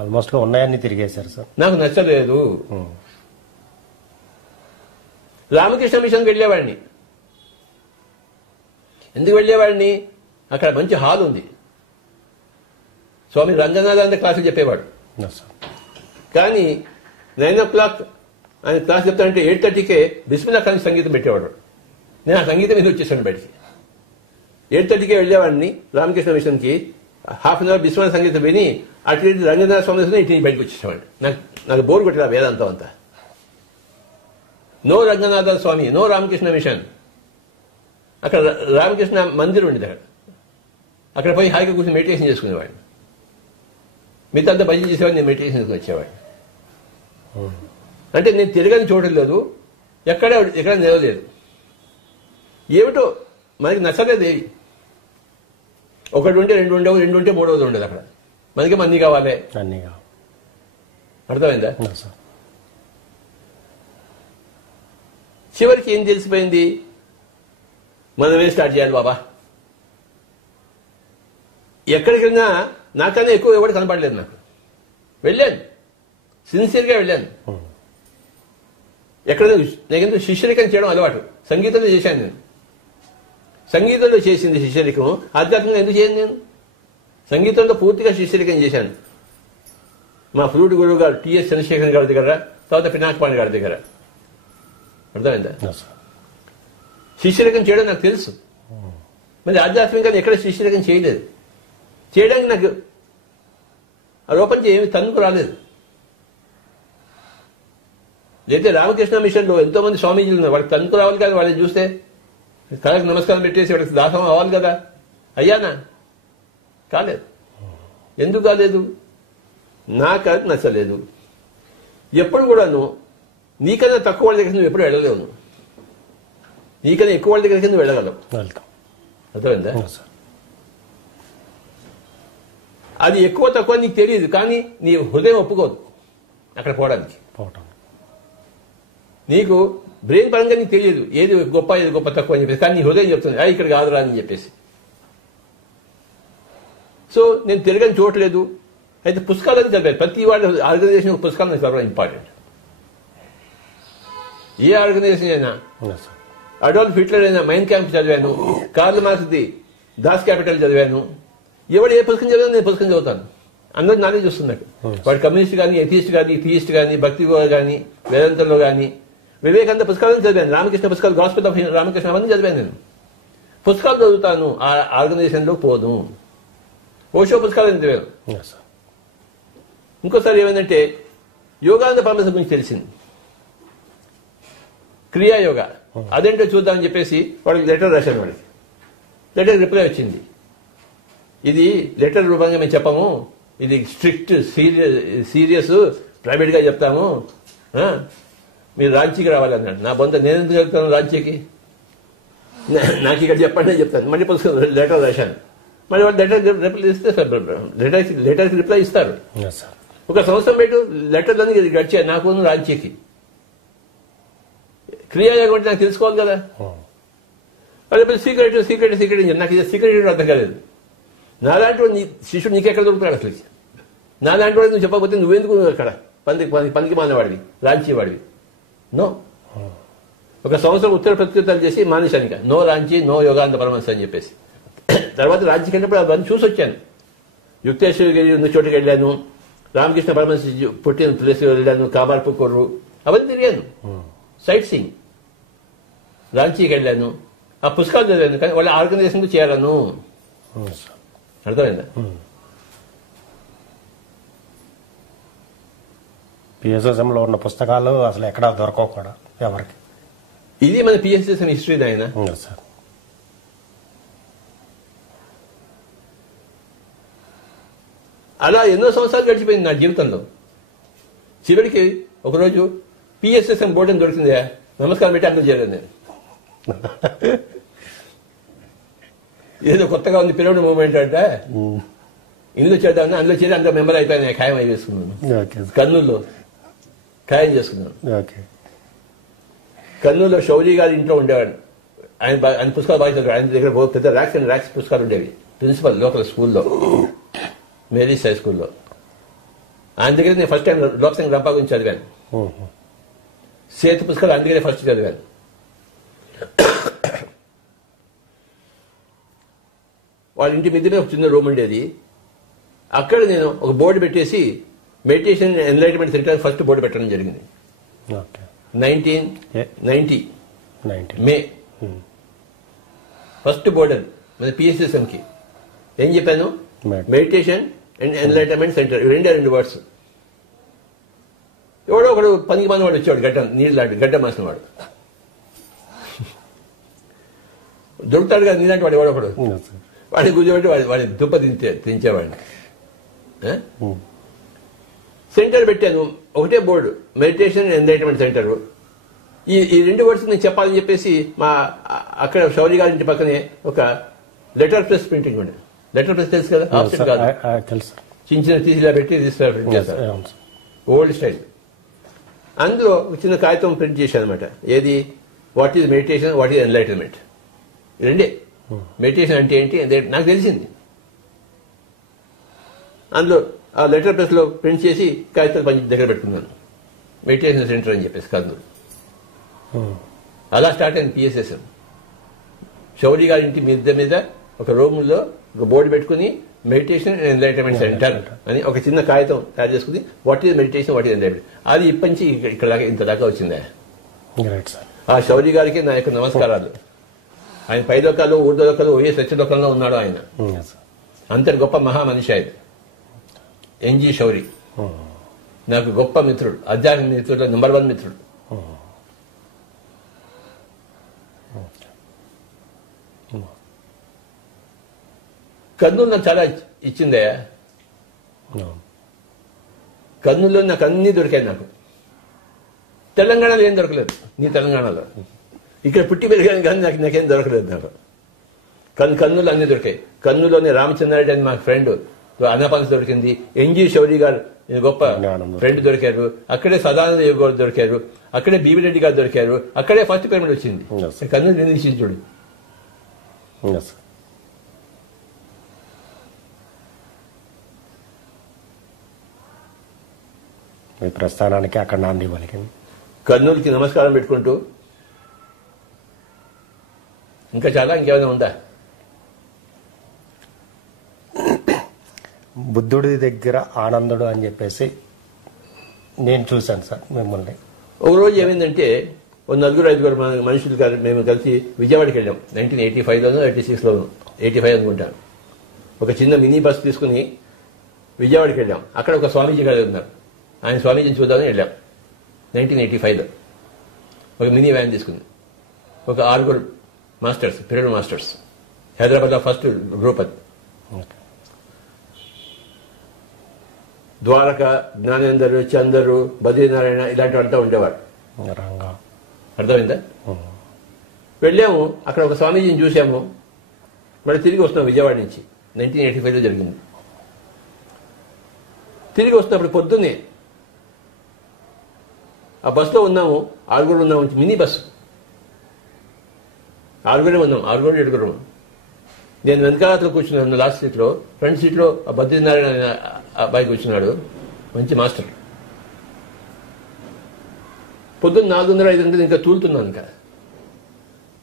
ఆల్మోస్ట్ ఉన్నాయన్ని తిరిగేశారు సార్. నాకు నచ్చలేదు. రామకృష్ణ మిషన్కి వెళ్ళేవాడిని. ఎందుకు వెళ్ళేవాడిని? అక్కడ మంచి హాల్ ఉంది. స్వామి రంగనాథానంద క్లాసులు చెప్పేవాడు. కానీ 9 o'clock ఆయన క్లాస్ చెప్తానంటే 8:30కే బిస్మిల్లా ఖాన్ సంగీతం పెట్టేవాడు. నేను ఆ సంగీతం మీద వచ్చేసాను బయటికి. 8:30కే వెళ్ళేవాడిని రామకృష్ణ మిషన్కి. హాఫ్ అన్ అవర్ బిస్మిల్లా సంగీతం విని అటు రంగనాథ స్వామి ఇటు బయటకు వచ్చేసేవాడిని. నాకు బోర్ కొట్టేది వేదాంతం అంతా. No Ranganatha Swamy, no Ramakrishna machine. అక్కడ రామకృష్ణ మందిరం ఉండేది. అక్కడ పోయి హాయిగా కూర్చొని మెడిటేషన్ చేసుకునేవాడిని. మిగతా అంతా భజన చేసేవాడిని, నేను మెడిటేషన్ చేసుకుని వచ్చేవాడిని. అంటే నేను తిరగని చూడలేదు, ఎక్కడ నిలవలేదు. ఏమిటో మనకి నచ్చలేదు. ఏవి ఒకటి ఉంటే రెండు ఉండవు, రెండు ఉంటే మూడవది ఉండదు. అక్కడ మనకి అన్నీ కావాలి. అర్థమైందా? చివరికి ఏం తెలిసిపోయింది? మనమే స్టార్ట్ చేయాలి బాబా. ఎక్కడికైనా నాకన్నా ఎక్కువ ఎవరు కనపడలేదు. నాకు వెళ్ళాను, సిన్సియర్గా వెళ్ళాను. ఎక్కడైనా నాకెందుకు శిష్యరికం చేయడం అలవాటు. సంగీతంలో చేశాను నేను. సంగీతంలో చేసింది శిష్యరికం, ఆధ్యాత్మికంగా ఎందుకు చేయను నేను? సంగీతంలో పూర్తిగా శిష్యరికం చేశాను. మా ఫ్లూట్ గురువు గారు టిఎస్ చంద్రశేఖర్ గారి దగ్గర, తర్వాత పినాకపాణి గారి దగ్గర. అర్థమైందా? శిష్యరికం చేయడం నాకు తెలుసు. మరి ఆధ్యాత్మికంగా ఎక్కడ శిష్యరికం చేయలేదు. చేయడానికి నాకు ఆ రూపంచి ఏమి తన్నుకు రాలేదు. అయితే రామకృష్ణ మిషన్లో ఎంతో మంది స్వామీజీలు ఉన్నారు. వాళ్ళకి తన్నుకు రావాలి కదా. వాళ్ళని చూస్తే కళకు నమస్కారం పెట్టేసి వాళ్ళకి దాసం అవ్వాలి కదా. అయ్యానా? కాలేదు. ఎందుకు కాలేదు? నాకు అది నచ్చలేదు. ఎప్పుడు కూడాను నీకన్నా తక్కువ వాళ్ళ దగ్గర నువ్వు ఎప్పుడు వెళ్ళలేవు. నువ్వు నీకన్నా ఎక్కువ వాళ్ళ దగ్గరికి నువ్వు వెళ్ళగలవు. అర్థమైందా? అది ఎక్కువ తక్కువ నీకు తెలియదు, కానీ నీ హృదయం ఒప్పుకోదు అక్కడ పోవడానికి. నీకు బ్రెయిన్ పరంగా నీకు తెలియదు ఏది గొప్ప ఏది గొప్ప తక్కువ అని చెప్పేసి, కానీ నీ హృదయం చెప్తుంది ఇక్కడ కాదురా అని చెప్పేసి. సో నేను తిరగని చూడలేదు. అయితే పుస్తకాలను చదివాను. ప్రతి వాళ్ళ ఆర్గనైజేషన్ పుస్తకాలు నాకు చదవడం ఇంపార్టెంట్. ఏ ఆర్గనైజేషన్ అయినా. అడాల్ఫ్ హిట్లర్ అయినా మైండ్ క్యాంప్ చదివాను, కార్ల్ మార్క్స్ది దాస్ క్యాపిటల్ చదివాను. ఎవడు ఏ పుస్తకం చదివాను నేను పుస్తకం చదువుతాను. అందరూ నాలెడ్జ్ వస్తున్నట్టు. వాడు కమ్యూనిస్ట్ కానీ, ఎథియిస్ట్ కానీ, థియిస్ట్ కానీ, భక్తి కానీ, వేదాంతంలో కానీ, వివేకానంద పుస్తకాలను చదివాను. రామకృష్ణ పుస్తకాలు, గాస్పెల్ ఆఫ్ రామకృష్ణ అవన్నీ చదివాను నేను. పుస్తకాలు చదువుతాను, ఆ ఆర్గనైజేషన్లో పోదు. ఓషో పుస్తకాలను చదివాను. ఇంకోసారి ఏమైందంటే యోగానంద పరమహంస గురించి తెలిసింది. క్రియాయోగా అదేంటో చూద్దామని చెప్పేసి వాడికి లెటర్ రాశాను. వాడికి లెటర్ రిప్లై వచ్చింది. ఇది లెటర్ రూపంగా మేము చెప్పము, ఇది స్ట్రిక్ట్ సీరియస్ ప్రైవేట్గా చెప్తాము, మీరు రాంచీకి రావాలన్నాడు. నా బొంత నేను ఎందుకు చెప్తాను రాంచీకి? నాకు ఇక్కడ చెప్పండి అని చెప్తాను. మళ్ళీ పుస్తకం లెటర్ రాశాను. మళ్ళీ వాళ్ళు రిప్లై ఇస్తే లెటర్కి రిప్లై ఇస్తారు. ఒక సంవత్సరం పెట్టు లెటర్లన్నీ గడిచాయి నాకు రాంచీకి. క్రియాయోగం అంటే నాకు తెలుసుకోవాలి కదా. అదే సీక్రెట్ సీక్రెట్ సీక్రెట్ అని నాకు ఇది సీక్రెట్ అర్థం కాలేదు. నాలాంటి వాడు శిష్యుడు నీకెక్కడ దొరుకుతాడు అసలు? నాలాంటి వాడు నువ్వు చెప్పకపోతే నువ్వెందుకు అక్కడ పనికి మానేవాడివి, రాంచీ వాడివి? నో. ఒక సంవత్సరం ఉత్తర ప్రత్యుత్తరాలు చేసి మానేశాను. ఇంకా నో రాంచీ, నో యోగానంద పరమహంస అని చెప్పేసి. తర్వాత రాంచీకి వెళ్ళినప్పుడు అవన్నీ చూసి వచ్చాను. యుక్తేశ్వరగిరి ఉన్న చోటుకి వెళ్ళాను, రామకృష్ణ పరమహంస పుట్టిన ప్లేస్ వెళ్ళాను, కామార్పుకొర్రు అవన్నీ తిరిగాను. Sight seeing. రాంచీకి వెళ్ళాను, ఆ పుస్తకాలు చదివాను, కానీ వాళ్ళ ఆర్గనైజేషన్ చేయాలను. అర్థమైందా? పిఎస్ఎస్ఎంలో ఉన్న పుస్తకాలు అసలు ఎక్కడా దొరకవు కూడా ఎవరికి. ఇది మన పిఎస్ఎస్ఎం హిస్టరీ ఆయన. సార్ అలా ఎన్నో సంవత్సరాలు గడిచిపోయింది నా జీవితంలో. చివరికి ఒకరోజు పిఎస్ఎస్ఎం బోర్డు అని దొరికిందా, నమస్కారం పెట్టి అందులో చేరాను నేను. ఏదో కొత్తగా ఉంది పిరమిడ్ మూవ్మెంట్ అంటే ఇందులో చేద్దామని అందులో చేరి అందులో మెంబర్ అయిపోయాను. ఖాయం అయి వేసుకున్నాను. కర్నూలులో ఖాయం చేసుకున్నాను. కర్నూలులో షౌరీ గారి ఇంట్లో ఉండేవాడు. ఆయన పుస్తకాలు బాగా చదివాడు. ఆయన దగ్గర పెద్ద ర్యాక్స్ అండ్ ర్యాక్స్ పుస్తకాలు ఉండేవి. ప్రిన్సిపల్ లోకల్ స్కూల్లో, మేరీస్ హై స్కూల్లో. ఆయన దగ్గర నేను ఫస్ట్ టైం లోక్సింగ్ రంపా గురించి చదివాను. సేతు పుస్తకాలు ఆయన దగ్గరే ఫస్ట్ చదివాను. వాళ్ళ ఇంటి మీద ఒక చిన్న రూమ్ ఉండేది. అక్కడ నేను ఒక బోర్డు పెట్టేసి meditation enlightenment centre first board పెట్టడం జరిగింది. 1990 మే ఫస్ట్ బోర్డు అది మన పిఎస్ఎస్ఎంకి. ఏం చెప్పాను? Meditation and enlightenment centre. రెండు వర్డ్స్. ఎవడో ఒకడు పనికి మంది వాడు వచ్చేవాడు, గడ్డ నీళ్ళు లాంటి గడ్డ మాసిన వాడు దొరుకుతాడు కదా నీలాంటి వాడు. ఎవడొకడు వాడిని కూర్చోబెట్టి వాడి దుప్ప తించేవాడిని. సెంటర్ పెట్టాను, ఒకటే board, meditation and enlightenment centre. ఈ రెండు వర్డ్స్ నేను చెప్పాలని చెప్పేసి అక్కడ శౌరి గారి ఇంటి పక్కనే ఒక లెటర్ ప్రెస్ ప్రింటింగ్ ఉండే. లెటర్ ప్రెస్ తెలుసు కదా, ఆప్షన్ కాదు, చిన్న చిన్న తీసిలా పెట్టి రిజిస్టర్ ప్రింట్ చేస్తారు, ఓల్డ్ స్టైల్. అందులో ఒక చిన్న కాగితం ప్రింట్ చేశాను అనమాట. ఏది? What is meditation, what is enlightenment. రెండే. మెడిటేషన్ అంటే ఏంటి నాకు తెలిసింది. అందులో ఆ లెటర్ ప్రెస్ లో ప్రింట్ చేసి కాగితాలు పంచి దగ్గర పెట్టుకున్నాను. మెడిటేషన్ సెంటర్ అని చెప్పేసి కర్నూలు. అలా స్టార్ట్ అయింది పిఎస్ఎస్ఎం. శౌరి గారి ఇంటి మీద ఒక రూమ్లో ఒక బోర్డు పెట్టుకుని మెడిటేషన్ అండ్ ఎన్లైటన్మెంట్ సెంటర్ అని ఒక చిన్న కాగితం తయారు చేసుకుని what is meditation, what is enlightenment. అది ఇప్పటి ఇక్కడ దాకా ఇంత దాకా వచ్చింది. ఆ శౌరి గారికి నా యొక్క నమస్కారాలు. ఆయన పైలోకాలు, ఊర్ధ్వలోకాలు, ఓఎస్ సత్యలోకంలో ఉన్నాడు ఆయన. అంతటి గొప్ప మహామనిషి ఆయన ఎన్జి శౌరి. నాకు గొప్ప మిత్రుడు, ఆధ్యాత్మిక మిత్రుడు, నెంబర్ 1 మిత్రుడు. కర్నూలు నాకు చాలా ఇచ్చిందయ్యా. కర్నూలులో నాకు అన్నీ దొరికాయి. నాకు తెలంగాణలో ఏం దొరకలేదు. నీ తెలంగాణలో ఇక్కడ పుట్టి పెరిగాను కానీ నాకేం దొరకలేదు. నాకు కర్నూలు అన్నీ దొరికాయి. కర్నూలులోని రామచంద్రారెడ్డి అని మా ఫ్రెండ్ అనాపాన్స్ దొరికింది. ఎన్జి శౌరి గారు గొప్ప ఫ్రెండ్ దొరికారు. అక్కడే సదానంద యోగి గారు దొరికారు. అక్కడే బీవిరెడ్డి గారు దొరికారు. అక్కడే ఫస్ట్ పిరమిడ్ వచ్చింది. కర్నూలు నిర్దేశించి చూడు. మీ ప్రస్థానానికి అక్కడ నాంది పలికింది. కర్నూలుకి నమస్కారం పెట్టుకుంటూ ఇంకా చాలా ఇంకేమైనా ఉందా? బుద్ధుడి దగ్గర ఆనందుడు అని చెప్పేసి నేను చూశాను సార్ మిమ్మల్ని. ఒక రోజు ఏమైందంటే ఓ 4-5 మనుషులు మేము కలిసి విజయవాడకి వెళ్ళాం. 1985లోనో 86లోనో 85 అనుకుంటాను. ఒక చిన్న మినీ బస్ తీసుకుని విజయవాడకి వెళ్ళాం. అక్కడ ఒక స్వామీజీ గారు ఉన్నారు. ఆయన స్వామీజీని చూద్దామని వెళ్ళాం 1985లో. ఒక మినీ వ్యాన్ తీసుకుని ఒక 6 మాస్టర్స్, పిరమిడ్ మాస్టర్స్, హైదరాబాద్లో ఫస్ట్ గ్రూప్ అది. ద్వారక, జ్ఞానేందరు, చందరు, బద్రీనారాయణ ఇలాంటి అంతా ఉండేవాడు. అర్థమైందా? వెళ్ళాము, అక్కడ ఒక స్వామీజీని చూసాము. మళ్ళీ తిరిగి వస్తున్నాం విజయవాడ నుంచి. 1985లో జరిగింది. తిరిగి వస్తున్నప్పుడు పొద్దున్నే ఆ బస్సులో ఉన్నాము. 6 ఉన్నాము. మినీ బస్సు 6 ఉన్నాం. 6-7 నేను వెనకాల కూర్చున్నాను లాస్ట్ సీట్లో. ఫ్రంట్ సీట్లో ఆ బద్రీనారాయణ అనే అబ్బాయి కూర్చున్నాడు, మంచి మాస్టర్. పొద్దున్న 4:30-5 ఇంకా తూలుతున్నాను. ఇంకా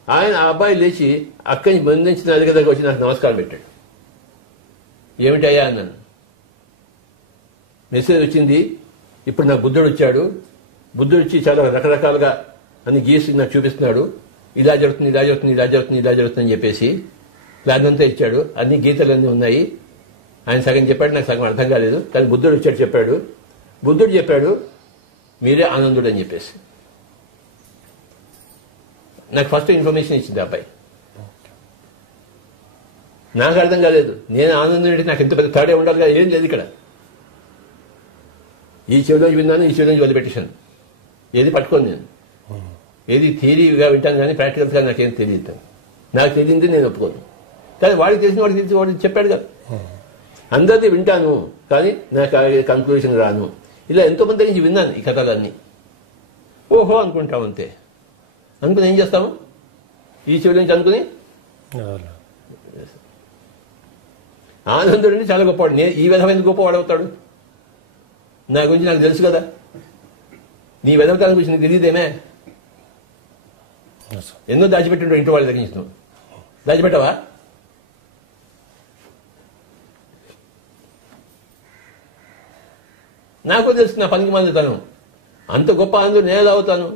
ఆయన ఆ అబ్బాయి లేచి అక్కడి నుంచి బంధించిన దగ్గర వచ్చి నాకు నమస్కారం పెట్టాడు. ఏమిటయ్యా అన్నాను. మెసేజ్ వచ్చింది, ఇప్పుడు నాకు బుద్ధుడు వచ్చాడు, బుద్ధుడు వచ్చి చాలా రకరకాలుగా అన్ని గీసి నాకు చూపిస్తున్నాడు, ఇలా జరుగుతుంది ఇలా జరుగుతుంది ఇలా జరుగుతుంది ఇలా జరుగుతుంది అని చెప్పేసి ప్లాన్ అంతా ఇచ్చాడు, అన్ని గీతలన్నీ ఉన్నాయి. ఆయన సగం చెప్పాడు, నాకు సగం అర్థం కాలేదు, కానీ బుద్ధుడు వచ్చాడు చెప్పాడు. బుద్ధుడు చెప్పాడు మీరే ఆనందుడు అని చెప్పేసి. నాకు ఫస్ట్ ఇన్ఫర్మేషన్ ఇచ్చింది ఆ అబ్బాయి. నాకు అర్థం కాలేదు, నేను ఆనందుడు నాకు ఎంత పెద్ద తాడే ఉండాలి కదా, ఏం లేదు ఇక్కడ. ఈ చెవిలోంచి విన్నాను, ఈ చెవిలోంచి వదిలిపెట్టేశాను. ఏది పట్టుకోను నేను, ఏది థియరీగా వింటాను కానీ ప్రాక్టికల్గా నాకేం తెలియదు. నాకు తెలియంది నేను ఒప్పుకోను, కానీ వాడికి తెలిసిన వాడికి తెలిసి వాడికి చెప్పాడు కదా. అందరిది వింటాను కానీ నాకు కన్క్లూషన్ రాను. ఇలా ఎంతోమంది దగ్గర నుంచి విన్నాను ఈ కథలన్నీ. ఓహో అనుకుంటాం అంతే. అనుకుని ఏం చేస్తాము, ఈ చెవి నుంచి అనుకుని ఆనందుడిని చాలా గొప్పవాడు. నేను ఈ విధమైన గొప్పవాడు అవుతాడు. నా గురించి నాకు తెలుసు కదా, నీ విధవతాల గురించి నీకు తెలియదేమే. ఎన్నో దాచిపెట్టుంటావు ఇంటి వాళ్ళ దగ్గర నుంచి. దాచిపెట్టావా? నాకు తెలుసు నా పనికి మందుతాను, అంత గొప్ప ఆనందుడు నేను అవుతాను.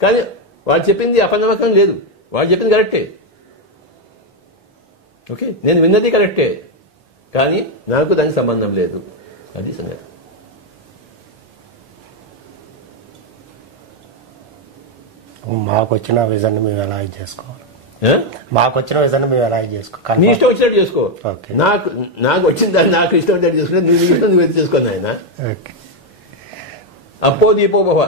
కానీ వాడు చెప్పింది అపనమ్మకం లేదు, వాడు చెప్పింది కరెక్టే. ఓకే, నేను విన్నది కరెక్టే, కానీ నాకు దానికి సంబంధం లేదు. అది సంగతి. మాకు వచ్చిన విజన్ మేము ఎలా చేసుకోవాలి, మాకు వచ్చిన విజన్ మేము ఎలా చేసుకోవాలి. నీ ఇష్టం వచ్చినట్టు చేసుకో. నాకు వచ్చిన దాన్ని నాకు ఇష్టం వచ్చినట్టు చేసుకుంటే నీ ఇష్టం నువ్వు చేసుకోను ఆయన. అప్పో దీపో భవ.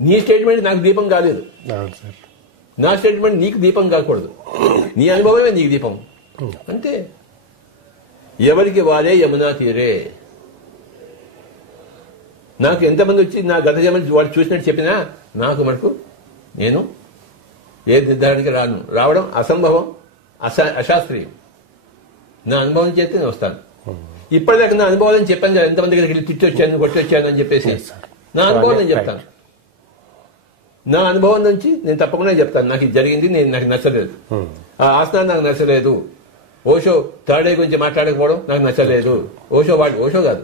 నీ స్టేట్మెంట్ నాకు దీపం కాలేదు, నా స్టేట్మెంట్ నీకు దీపం కాకూడదు. నీ అనుభవమే నీకు దీపం అంతే. ఎవరికి వారే యమునా తీరే. నాకు ఎంతమంది వచ్చి నా గత జన్మ వాడు చూసినట్టు చెప్పినా నాకు మటుకు నేను ఏ నిర్ధారణకి రాను. రావడం అసంభవం, అశాస్త్రీయం. నా అనుభవం చేస్తే నేను వస్తాను. ఇప్పటిదాకా నా అనుభవాలని చెప్పాను కదా, ఎంతమంది దగ్గరికి వెళ్ళి తిట్టి వచ్చాను కొట్టి వచ్చాను అని చెప్పేసి నా అనుభవం నేను చెప్తాను. నా అనుభవం నుంచి నేను తప్పకుండా చెప్తాను, నాకు ఇది జరిగింది, నాకు నచ్చలేదు, ఆ ఆసనాన్ని నాకు నచ్చలేదు, ఓషో థర్డ్ ఐ గురించి మాట్లాడకపోవడం నాకు నచ్చలేదు. ఓషో కాదు,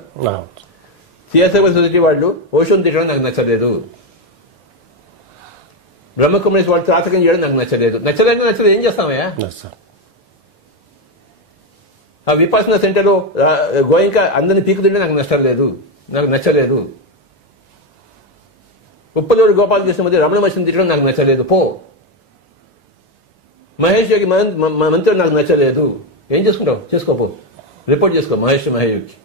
సిఎస్ఐ సొసైటీ వాళ్ళు ఓషోని తిట్టడం నాకు నచ్చలేదు, బ్రహ్మకుమారి వాళ్ళు త్రాతకం చేయడం నాకు నచ్చలేదు. నచ్చలేదు ఏం చేస్తామయ్యా? ఆ విపాసన సెంటర్లో గోయింకా అందరినీ పీకుతుంటే నాకు నచ్చలేదు. ఉప్పలూరు గోపాలకృష్ణ మధ్య రమణ మహర్షిని తిట్టడం నాకు నచ్చలేదు. పో. మహేష్ యోగి మంత్రి నాకు నచ్చలేదు. ఏం చేసుకుంటావు? చేసుకోపో, రిపోర్ట్ చేసుకో మహేష్ యోగికి.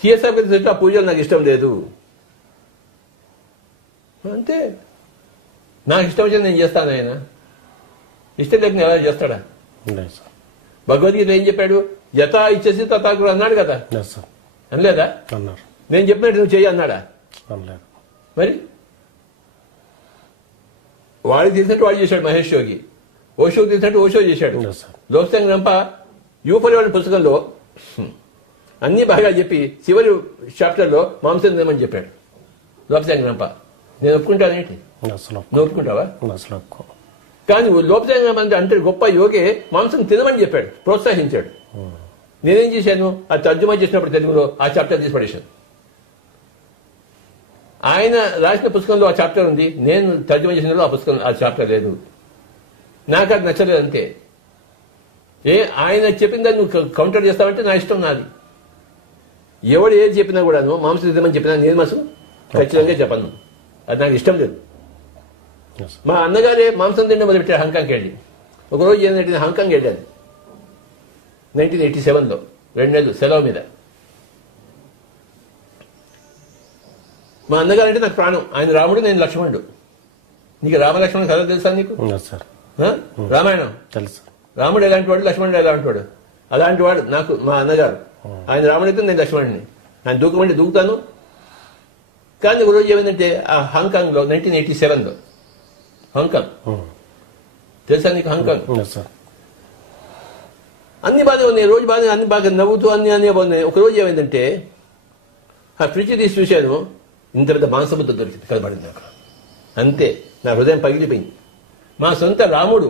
సిఎస్ఆర్ ఆ పూజలు నాకు ఇష్టం లేదు అంతే. నాకు ఇష్టం వచ్చింది నేను చేస్తాను. ఆయన ఇష్టం లేక ఎలా చేస్తాడా? భగవద్గీత ఏం చెప్పాడు? యథా ఇచ్చేసి తథాగురు అన్నాడు కదా, అనలేదా? నేను చెప్పినట్టు నువ్వు చెయ్యి అన్నాడా? మరి వాడికి తెలిసినట్టు వాడు చేశాడు మహేష్ యోగి, ఓషోకి తెలిసినట్టు ఓషో చేశాడు. లోక్సంగ్ రంప యూపరి వాళ్ళ పుస్తకంలో అన్ని బాగా చెప్పి చివరి చాప్టర్లో మాంసం తినమని చెప్పాడు లోక్సంగ్ రంప. నేను ఒప్పుకుంటానేంటి? నువ్వు ఒప్పుకుంటావా? కానీ లోక్సంగ్ రంప అంటే గొప్ప యోగే మాంసం తినమని చెప్పాడు, ప్రోత్సహించాడు. నేనేం చేశాను? ఆ తర్జుమా చేసినప్పుడు తెలుగులో ఆ చాప్టర్ తీసి పడేశాను. ఆయన రాసిన పుస్తకంలో ఆ చాప్టర్ ఉంది, నేను తర్జుమా చేసిన ఆ పుస్తకం ఆ చాప్టర్ లేదు. నాకు అది నచ్చలేదు అంతే. ఆయన చెప్పిన దాన్ని నువ్వు కౌంటర్ చేస్తావంటే నా ఇష్టం, నాది. ఎవడు ఏది చెప్పినా కూడాను మాంసం తినమని చెప్పినా నేను మాసం ఖచ్చితంగా చెప్పను, అది నాకు ఇష్టం లేదు. మా అన్నగారే మాంసం తింటే మొదలుపెట్టాడు హాంకాంగ్కి వెళ్ళి. ఒకరోజు ఏంటంటే హాంకాంగ్ వెళ్ళాను 1987లో, 2 నెలలు సెలవు మీద. మా అన్నగారు అంటే నాకు ప్రాణం. ఆయన రాముడు, నేను లక్ష్మణుడు. నీకు రామలక్ష్మణుడు కథ తెలుసా నీకు? రామాయణం తెలుసు. రాముడు ఎలాంటి వాడు, లక్ష్మణుడు ఎలాంటి వాడు? అలాంటి వాడు నాకు మా అన్నగారు. ఆయన రాముడైతే నేను లక్ష్మణుడిని. ఆయన దూకమంటే దూకుతాను. కానీ ఒక రోజు ఏమైందంటే ఆ హాంకాంగ్లో 1987లో, హాంకాంగ్ తెలుసా నీకు? హాంకాంగ్ అన్ని బాగానే ఉన్నాయి, రోజు బాగానే అన్ని బాగా నవ్వుతూ అన్ని బాగున్నాయి. ఒక రోజు ఏమైందంటే ఆ ఫ్రిడ్జ్ తీసి చూశాను, ఇంత పెద్ద మాంసముద్ద కనబడింది నాకు. అంతే, నా హృదయం పగిలిపోయింది. మా సొంత రాముడు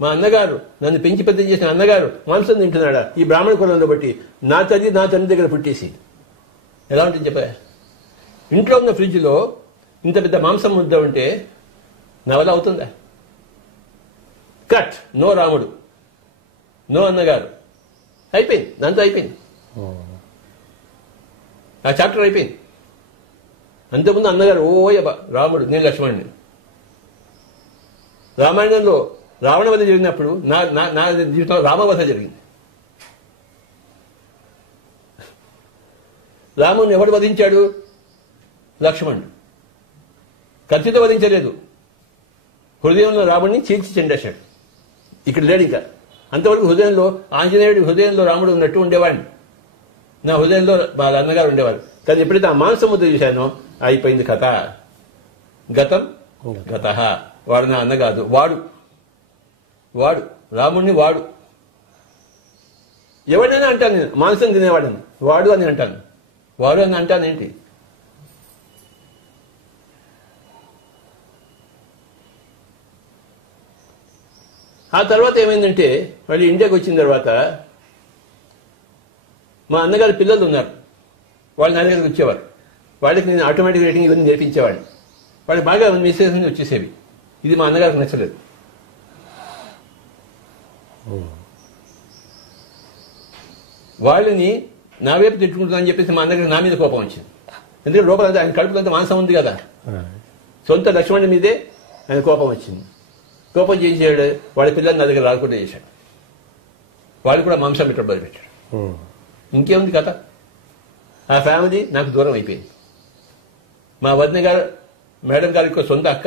మా అన్నగారు నన్ను పెంచి పెద్ద చేసిన అన్నగారు మాంసం తింటున్నాడా ఈ బ్రాహ్మణ కులంలో బట్టి నా తండ్రి దగ్గర పుట్టేసి ఎలా ఉంటుంది చెప్పా. ఇంట్లో ఉన్న ఫ్రిడ్జ్లో ఇంత పెద్ద మాంసం ముద్ద ఉంటే నా వల్ల అవుతుందా? కట్. నో రాముడు, నో అన్నగారు, అయిపోయింది. దాంతో అయిపోయింది, ఆ చాప్టర్ అయిపోయింది. అంతకుముందు అన్నగారు ఓయబ్బా రాముడు, నేను లక్ష్మణుడిని. రామాయణంలో రావణ వధ జరిగినప్పుడు నా జీవితంలో రామవధ జరిగింది. రాముడిని ఎవడు వధించాడు? లక్ష్మణుడు. కత్తితో వధించలేదు, హృదయంలో రాముడిని చీల్చి చెండేశాడు. ఇక్కడ లేడు ఇంకా. అంతవరకు హృదయంలో ఆంజనేయుడి హృదయంలో రాముడు ఉన్నట్టు ఉండేవాడిని, నా హృదయంలో వాళ్ళ అన్నగారు ఉండేవాడు. కానీ ఎప్పుడైతే ఆ మాంసం ముద్ద చూశానో అయిపోయింది కథ. గతం గత. వాడు నా అన్న కాదు, వాడు రాముడిని వాడు. ఎవడైనా అంటాను నేను, మాంసం తినేవాడని వాడు అని అంటాను, వాడు అని అంటానేంటి? ఆ తర్వాత ఏమైందంటే వాళ్ళు ఇండియాకి వచ్చిన తర్వాత మా అన్నగారి పిల్లలు ఉన్నారు, వాళ్ళు నా దగ్గరికి వచ్చేవారు. వాళ్ళకి నేను ఆటోమేటిక్ రేటింగ్ ఇవన్నీ నేర్పించేవాడిని. వాళ్ళు బాగా మెసేజ్ వచ్చేసేవి. ఇది మా అన్నగారికి నచ్చలేదు. వాళ్ళని నా వైపు తిట్టుకుంటుందని చెప్పేసి మా అన్నగారికి నా మీద కోపం వచ్చింది. ఎందుకంటే లోపల ఆయన కడుపులంతా మాంసం ఉంది కదా, సొంత లక్ష్మణుడి మీదే ఆయన కోపం వచ్చింది. కోపం చేసాడు, వాళ్ళ పిల్లల్ని నా దగ్గర రాకుండా చేశాడు. వాళ్ళు కూడా మాంసం పెట్టడం మొదలుపెట్టాడు. ఇంకేముంది కథ? ఆ ఫ్యామిలీ నాకు దూరం అయిపోయింది. మా వదిన గారు మేడం గారికి సొంత అక్క,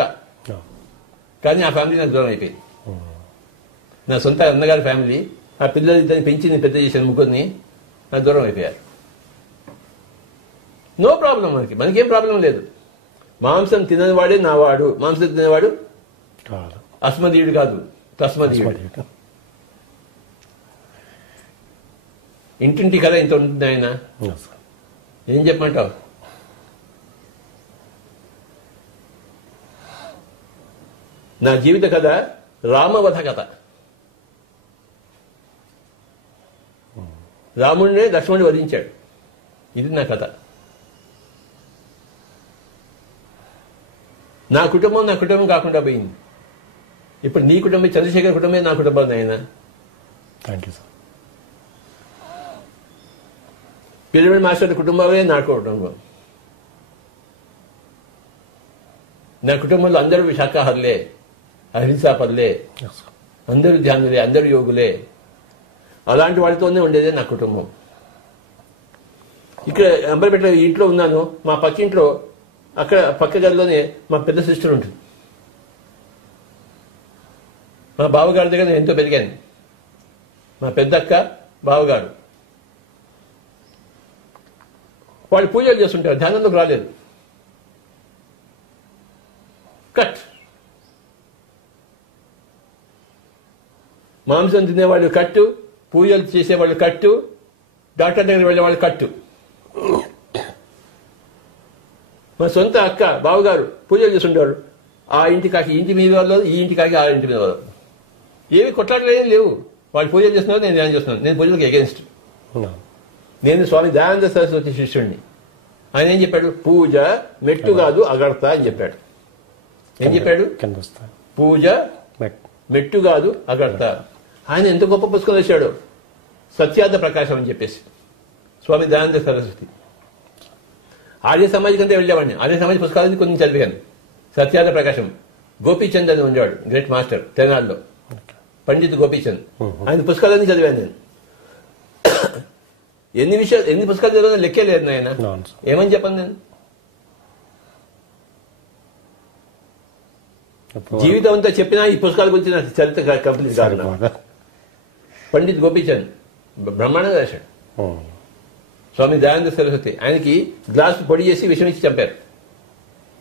కానీ ఆ ఫ్యామిలీ నాకు దూరం అయిపోయింది. నా సొంత అన్నగారి ఫ్యామిలీ, ఆ పిల్లలు ఇద్దరిని పెంచి నేను పెద్ద చేశాను, ముగ్గురిని, నాకు దూరం అయిపోయారు. నో ప్రాబ్లం, మనకేం ప్రాబ్లం లేదు. మాంసం తిననివాడే నా వాడు, మాంసం తినేవాడు అస్మదీయుడు కాదు, తస్మదీయుడు. ఇంటింటి కథ ఇంత ఉంటుంది ఆయన. ఏం చెప్పమంటావు? నా జీవిత కథ రామవధ కథ. రాముడినే లక్ష్మణుడు వధించాడు. ఇది నా కథ. నా కుటుంబం కాకుండా పోయింది. ఇప్పుడు నీ కుటుంబం, చంద్రశేఖర్ కుటుంబమే నా కుటుంబం. ఆయన thank you sir. Pyramid master కుటుంబమే నా కుటుంబం. నా కుటుంబంలో అందరూ శాకాహారులే, అహింసాపరులే, అందరూ ధ్యానులే, అందరూ యోగులే. అలాంటి వాళ్ళతోనే ఉండేదే నా కుటుంబం. ఇక్కడ అంబర్పేట ఇంట్లో ఉన్నాను, మా పక్కింట్లో అక్కడ పక్క గదిలోనే మా పెద్ద సిస్టర్ ఉంటుంది. మా బావగారి దగ్గర నేను ఎంతో పెరిగాను. మా పెద్దక్క, బావగారు వాళ్ళు పూజలు చేస్తుంటారు, ధ్యానంలోకి రాలేదు. కట్. మాంసం తినేవాళ్ళు కట్టు, పూజలు చేసేవాళ్ళు కట్టు, డాక్టర్ దగ్గర వెళ్ళేవాళ్ళు కట్టు. మా సొంత అక్క, బావగారు పూజలు చేస్తుంటారు. ఆ ఇంటి కాకి ఇంటి మీద వాళ్ళు, ఈ ఇంటి కాకి ఆ ఇంటి మీద వాళ్ళు. ఏమి కొట్లాటలు ఏం లేవు. వాళ్ళు పూజలు చేస్తున్నారు, నేను ధ్యానం చేస్తున్నాను. నేను పూజలకు ఎగెన్స్ట్. నేను స్వామి దయానంద సరస్వతి శిష్యుడిని. ఆయన ఏం చెప్పాడు? పూజ మెట్టు కాదు అగడత అని చెప్పాడు. ఏం చెప్పాడు? పూజ మెట్టు కాదు అగడత. ఆయన ఎంత గొప్ప పుస్తకం వేశాడు, సత్యార్థ ప్రకాశం అని చెప్పేసి, స్వామి దయానంద సరస్వతి. ఆర్య సమాజ్ కంటే వెళ్ళేవాడిని. ఆర్య సమాజ్ పుస్తకాలని కొన్ని చదివాను. సత్యార్థ ప్రకాశం, గోపీచంద్ అని ఉండేవాడు, గ్రేట్ మాస్టర్ తెనాల్లో, పండిత్ గోపీచంద్. ఆయన పుస్తకాలన్నీ చదివాను నేను. ఎన్ని పుస్తకాలు చదివినా లెక్కే లేదు నాయన. ఏమని చెప్పను నేను? జీవితం అంతా చెప్పినా ఈ పుస్తకాల గురించి నాకు చరిత్ర కంప్లీట్ కాదు. పండిత్ గోపీచంద్ బ్రహ్మాండంగా రాశాడు. స్వామి దయానంద సరస్వతి ఆయనకి గ్లాసు పొడి చేసి విషం ఇచ్చి చంపారు.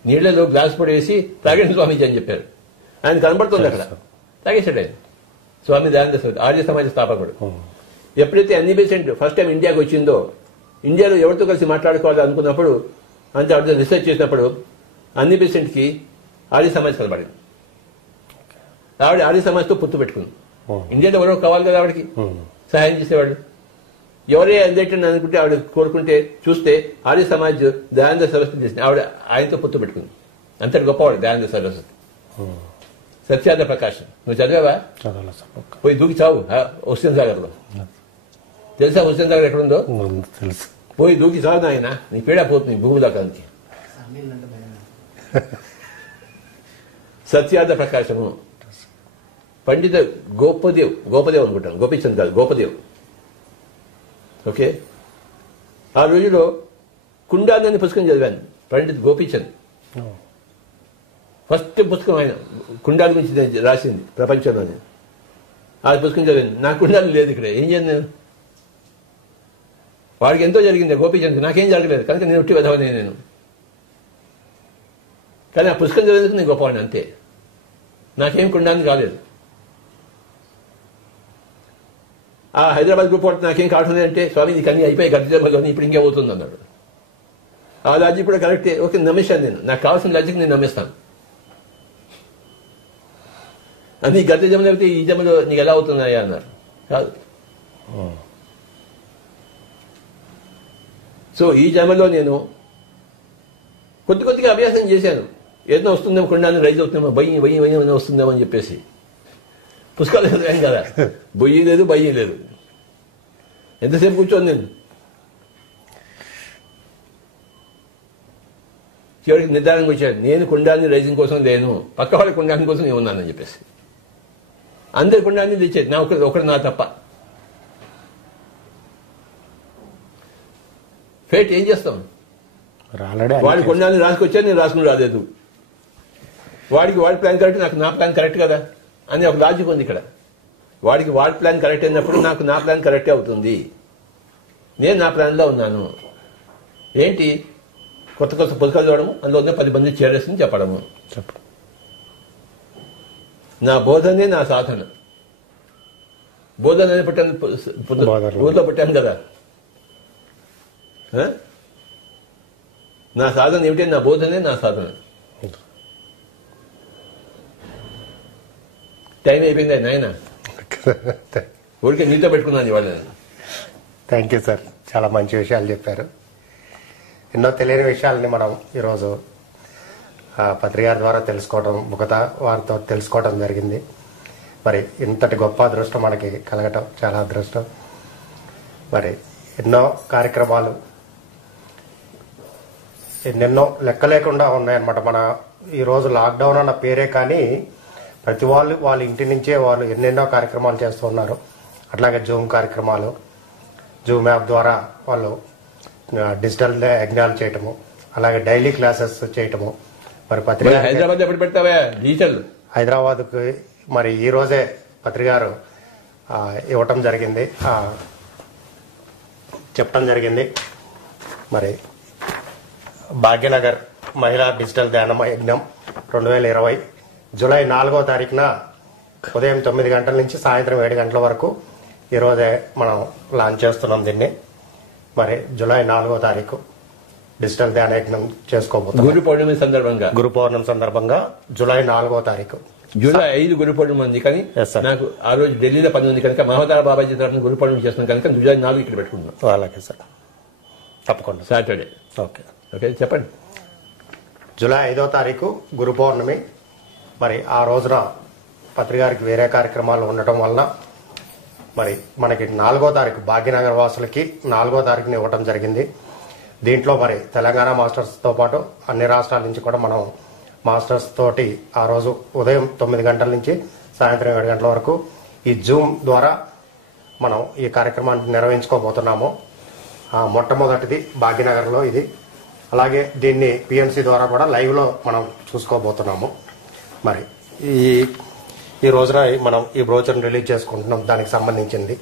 నీళ్లలో గ్లాసు పొడి వేసి తాగండి స్వామీజీ అని చెప్పారు. ఆయన కనబడుతుంది అక్కడ, తాగేశాడు ఆయన. స్వామి దయానంద సరస్వతి ఆర్య సమాజ స్థాపకుడు. ఎప్పుడైతే అన్ని బేసెంట్ ఫస్ట్ టైం ఇండియాకి వచ్చిందో, ఇండియాలో ఎవరితో కలిసి మాట్లాడుకోవాలి అనుకున్నప్పుడు, అంతే అర్థం రీసెర్చ్ చేసినప్పుడు అన్ని బేసెంట్కి ఆర్య సమాజ్ కనబడింది. ఆవిడ ఆర్య సమాజ్తో పొత్తు పెట్టుకుంది. ఇండియాలో ఎవరో కావాలి కదా ఆవిడకి సహాయం చేసేవాళ్ళు. ఎవరే అందటని అనుకుంటే ఆవిడ కోరుకుంటే చూస్తే ఆర్య సమాజ్ దయానంద సరస్వతి చేసింది. ఆవిడ ఆయనతో పొత్తు పెట్టుకుంది. అంతటి గొప్పవాడు దయానంద సరస్వతి. సత్యార్థ ప్రకాశం నువ్వు చదివావా? పోయి దూకి చావు హుస్సేన్ సాగర్ లో. తెలుసా హుస్సేన్ సాగర్ ఎక్కడుందో? తెలుసు. పోయి దూకి చావు నాయన, నీ పీడ పోతుంది భూమిలోకానికి. సత్యార్థ ప్రకాశము. పండిత గోపదేవ్ అనుకుంటాను, గోపీచంద్ కాదు, గోపదేవ్. ఓకే, ఆ రోజులో కుండాలని పుస్తకం చదివాను. పండిత్ గోపీచంద్ ఫస్ట్ పుస్తకం ఆయన కుండాల గురించి రాసింది ప్రపంచంలోనే. ఆ పుస్తకం చదివాను. నా కుండాలు లేదు ఇక్కడ, ఏం చేయను నేను? వాడికి ఎంతో జరిగింది గోపీచంద్, నాకేం జరగలేదు కనుక నేను ఉట్టి వెదవనే నేను. కానీ ఆ పుస్తకం చదివేందుకు నేను గొప్పవాడిని అంతే. నాకేం కుండానికి కాలేదు. ఆ హైదరాబాద్ గ్రూప్ వాడు నాకేం కావట్లేదు అంటే, స్వామి నీకు అన్నీ అయిపోయి గర్జంలోని ఇప్పుడు ఇంకే అవుతుంది అన్నాడు. ఆ లాజిక్ కూడా కరెక్టే. ఓకే, నమ్మేశాను నేను. నాకు కావాల్సిన లాజిక్ నేను నమ్మేస్తాను. అది గత జమలో అయితే ఈ జమలో నీకు ఎలా అవుతున్నాయా అన్నారు. కాదు. సో ఈ జమలో నేను కొద్దిగా అభ్యాసం చేశాను. ఏదైనా వస్తుందేమో కుండాన్ని రైజ్ అవుతుందేమో, బయ్యి వస్తుందేమో అని చెప్పేసి పుస్తకాలు చదివాను కదా. బొయ్యి లేదు, బయ్యి లేదు. ఎంతసేపు కూర్చోను నేను. చివరికి నిర్ధారణకు వచ్చాను, నేను కుండాన్ని రైజింగ్ కోసం లేను, పక్క వాళ్ళ కుండాన్ని కోసం నేను ఉన్నానని చెప్పేసి. అందరి కుండాన్ని తెచ్చేది, నా ఒకటి నా తప్ప. ఫేట్ ఏం చేస్తాం? వాడి కుండాన్ని రాసుకొచ్చా, నేను రాసుకుని రాలేదు. వాడికి వాడి ప్లాన్ కరెక్ట్, నాకు నా ప్లాన్ కరెక్ట్ కదా అని ఒక లాజిక్ ఉంది ఇక్కడ. వాడికి వాడి ప్లాన్ కరెక్ట్ అయినప్పుడు నాకు నా ప్లాన్ కరెక్టే అవుతుంది. నేను నా ప్లాన్లో ఉన్నాను. ఏంటి? కొత్త పుస్తకాలు చూడము, అందులో 10 మంది చేరేసింది చెప్పడము. నా బోధనే నా సాధన. బోధన పుట్టాను, ఊర్లో పుట్టాను కదా. నా సాధన ఏమిటి? నా బోధనే నా సాధన. టైం అయిపోయింది నాయన. ఊరికే నీతో పెట్టుకున్నాను ఇవాళ. థ్యాంక్ యూ సార్, చాలా మంచి విషయాలు చెప్పారు. ఎన్నో తెలియని విషయాలని మనం ఈరోజు పత్రిక గారి ద్వారా తెలుసుకోవడం, ముఖత వారితో తెలుసుకోవడం జరిగింది. మరి ఇంతటి గొప్ప అదృష్టం మనకి కలగటం చాలా అదృష్టం. మరి ఎన్నో కార్యక్రమాలు ఎన్నెన్నో లెక్క లేకుండా ఉన్నాయన్నమాట. మన ఈరోజు లాక్డౌన్ అన్న పేరే కానీ ప్రతి వాళ్ళు వాళ్ళ ఇంటి నుంచే వాళ్ళు ఎన్నెన్నో కార్యక్రమాలు చేస్తూ ఉన్నారు. అట్లాగే జూమ్ కార్యక్రమాలు, జూమ్ యాప్ ద్వారా వాళ్ళు డిజిటల్ యజ్ఞాలు చేయటము, అలాగే డైలీ క్లాసెస్ చేయటము. మరి పత్రిక హైదరాబాద్ ఎప్పుడు పెడతావా డిజిటల్? హైదరాబాద్కి మరి ఈ రోజే పత్రిక గారు ఇవ్వటం జరిగింది, చెప్పడం జరిగింది. మరి భాగ్యనగర్ మహిళా డిజిటల్ ధ్యాన యజ్ఞం 2020 జూలై 4వ తారీఖున ఉదయం 9 గంటల నుంచి సాయంత్రం 7 గంటల వరకు ఈరోజే మనం లాంచ్ చేస్తున్నాం దీన్ని. మరి జూలై 4వ తారీఖు డిజిటల్ ధ్యాన యజ్ఞం చేసుకోబోతున్నాం. గురు పౌర్ణమి సందర్భంగా జూలై 4వ తారీఖు. జూలై 5 గురు పౌర్ణమి ఉంది, కానీ నాకు ఆ రోజు ఢిల్లీలో పని ఉంది కనుక మహోదర బాబాజీ తరఫున గురు పౌర్ణమి చేస్తున్నాం కనుక జూలై 4 ఇక్కడ పెట్టుకుంటున్నాం. అలాగే సార్, తప్పకుండా. సాటర్డే. ఓకే చెప్పండి. జూలై 5వ తారీఖు గురు పౌర్ణమి. మరి ఆ రోజున పత్రిక గారికి వేరే కార్యక్రమాలు ఉండటం వలన మరి మనకి 4వ తారీఖు భాగ్యనగర్ వాసులకి 4వ తారీఖుని ఇవ్వటం జరిగింది. దీంట్లో మరి తెలంగాణ మాస్టర్స్తో పాటు అన్ని రాష్ట్రాల నుంచి కూడా మనం మాస్టర్స్ తోటి ఆ రోజు ఉదయం 9 గంటల నుంచి సాయంత్రం 7 గంటల వరకు ఈ జూమ్ ద్వారా మనం ఈ కార్యక్రమాన్ని నిర్వహించుకోబోతున్నాము. మొట్టమొదటిది భాగ్యనగర్లో ఇది. అలాగే దీన్ని పిఎంసి ద్వారా కూడా లైవ్లో మనం చూసుకోబోతున్నాము. మరి ఈ రోజున మనం ఈ బ్రోచర్ని రిలీజ్ చేసుకుంటున్నాం దానికి సంబంధించింది.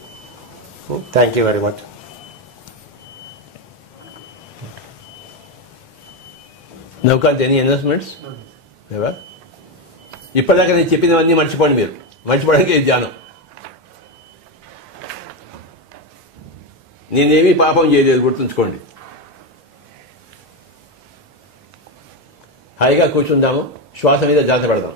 Thank you very much. నౌకాంత్ ఎనీ అనౌన్స్మెంట్స్? ఇప్పటిదాకా నేను చెప్పినవన్నీ మర్చిపోండి. మీరు మర్చిపోవడానికి ధ్యానం. నేనేమీ పాపం చేయలేదు, గుర్తుంచుకోండి. హాయిగా కూర్చుందాము, శ్వాస మీద జాగ్రత్త పెడదాం.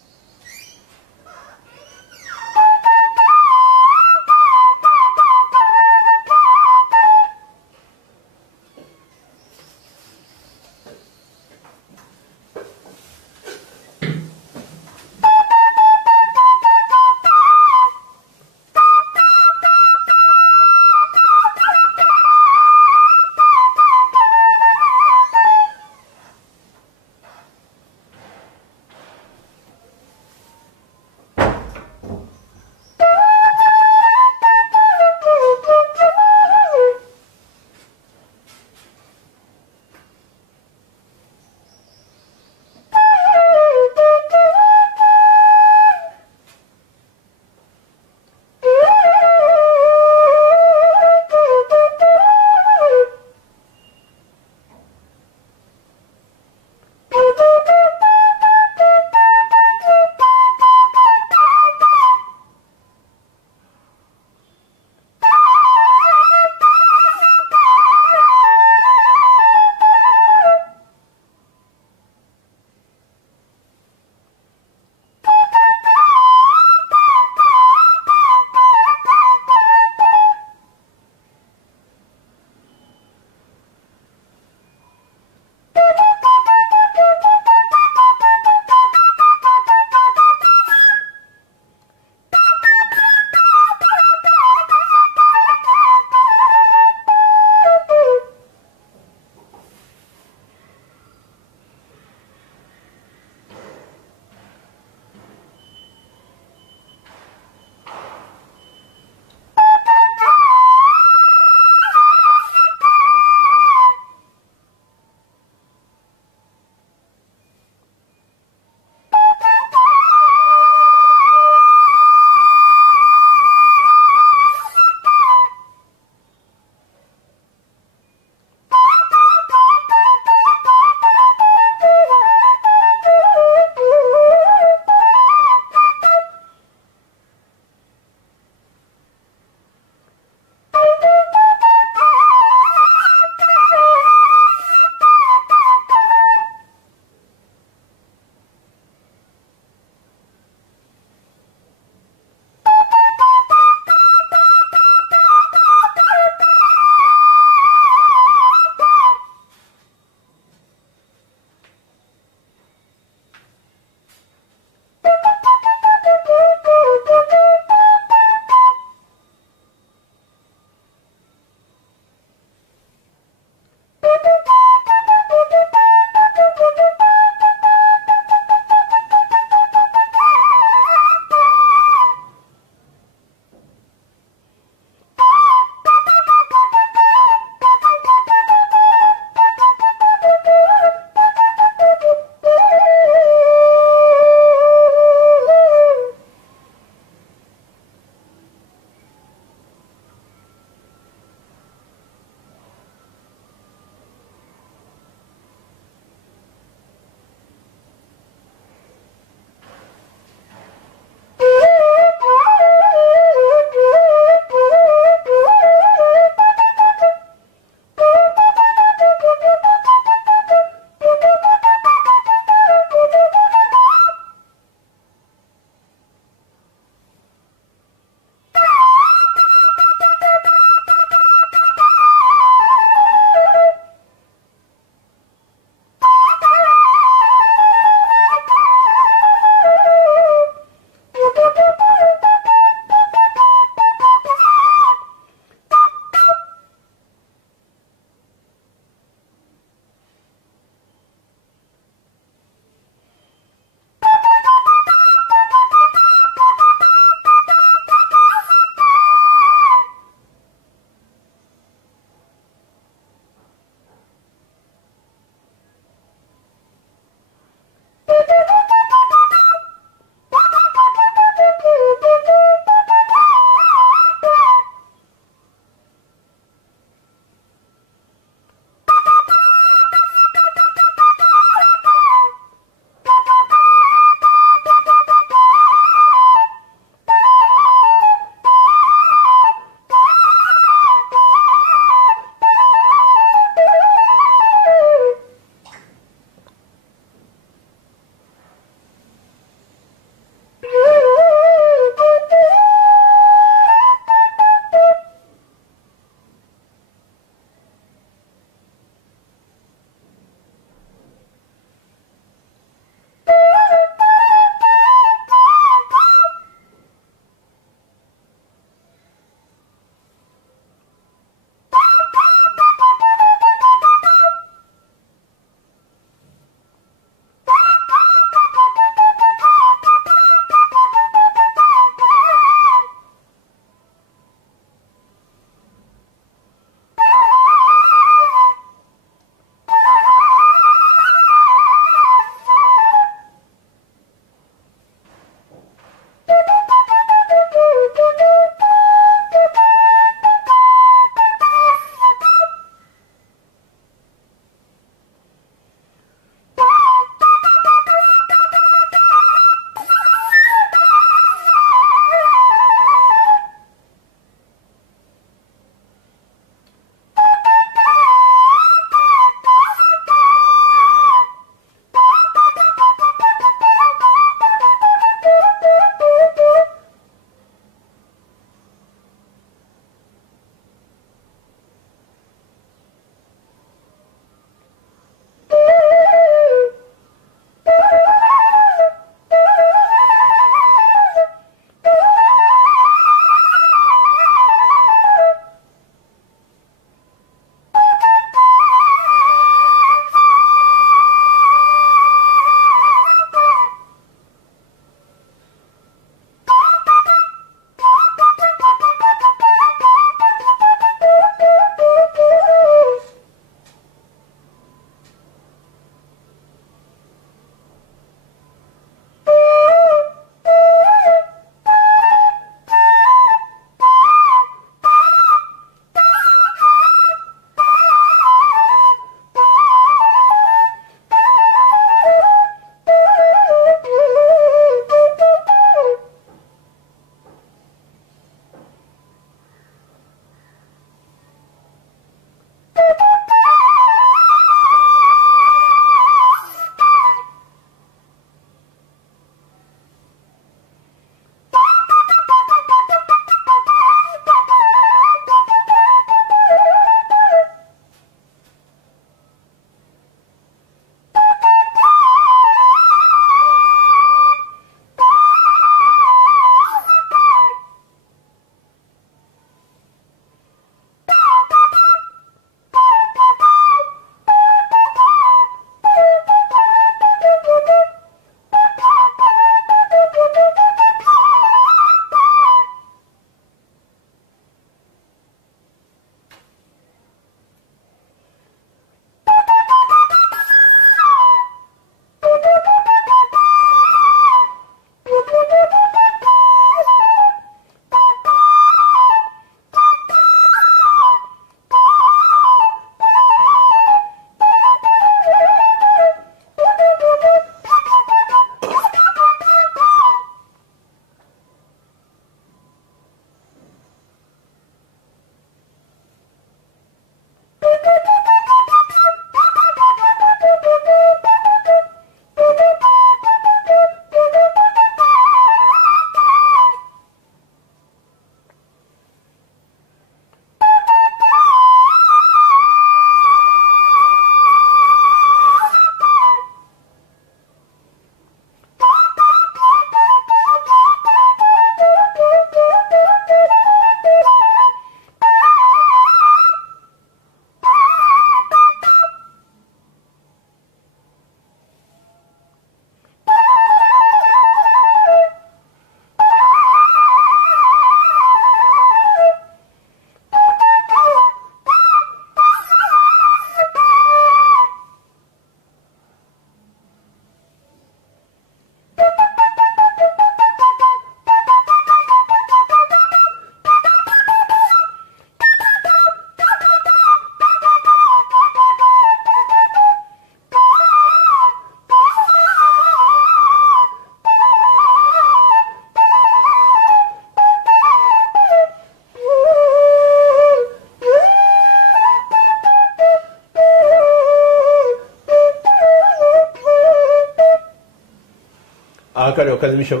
ఆఖరి ఒక నిమిషం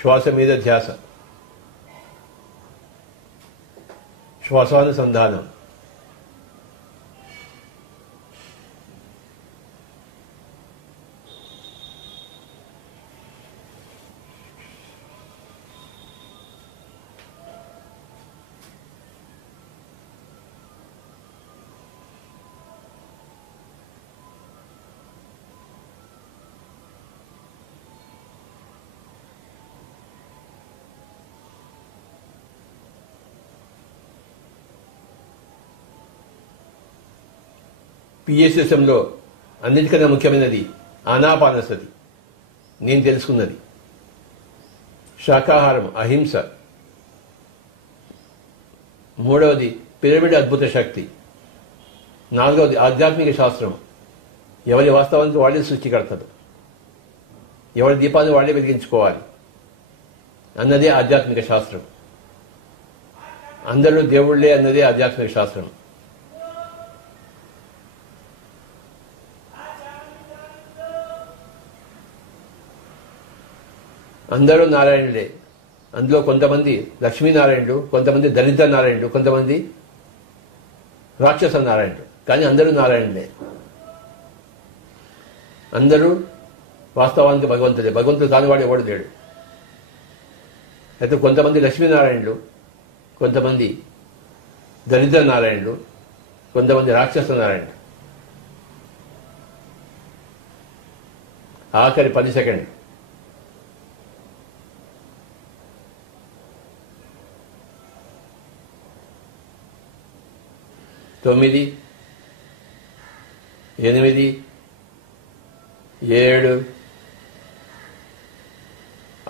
శ్వాస మీద ధ్యాస, శ్వాసానుసంధానం. పిఎస్ఎస్ఎంలో అన్నిటికన్నా ముఖ్యమైనది ఆనాపానసతి, నేను తెలుసుకున్నది. శాకాహారం, అహింస. మూడవది పిరమిడ్ అద్భుత శక్తి. నాలుగవది ఆధ్యాత్మిక శాస్త్రం. ఎవరి వాస్తవానికి వాళ్ళే సృష్టికర్తలు, ఎవరి దీపాన్ని వాళ్ళే వెలిగించుకోవాలి అన్నదే ఆధ్యాత్మిక శాస్త్రం. అందరూ దేవుళ్లే అన్నదే ఆధ్యాత్మిక శాస్త్రం. అందరూ నారాయణులే. అందులో కొంతమంది లక్ష్మీనారాయణుడు, కొంతమంది దళిత నారాయణుడు, కొంతమంది రాక్షస నారాయణుడు, కానీ అందరూ నారాయణులే. అందరూ వాస్తవానికి భగవంతుడే. భగవంతుడు కానివాడు ఎవడు లేడు. అయితే కొంతమంది లక్ష్మీనారాయణులు, కొంతమంది దళిత నారాయణులు, కొంతమంది రాక్షస నారాయణుడు. ఆఖరి 10 సెకండ్. 9, 8, 7,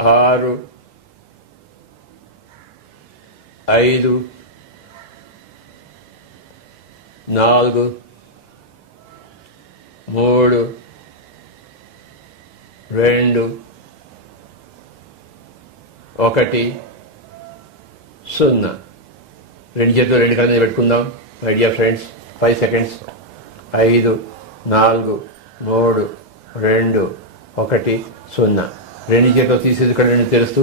6, 5, 4, 3, 2, 1, 0. రెండు చేతులు రెండు కళ్ళ మీద పెట్టుకుందాం. My dear friends, 5 seconds. 5, 4, 3, 2, 1, 0. రెండు చేతులు తీసేది ఇక్కడ రెండు తెరుస్తూ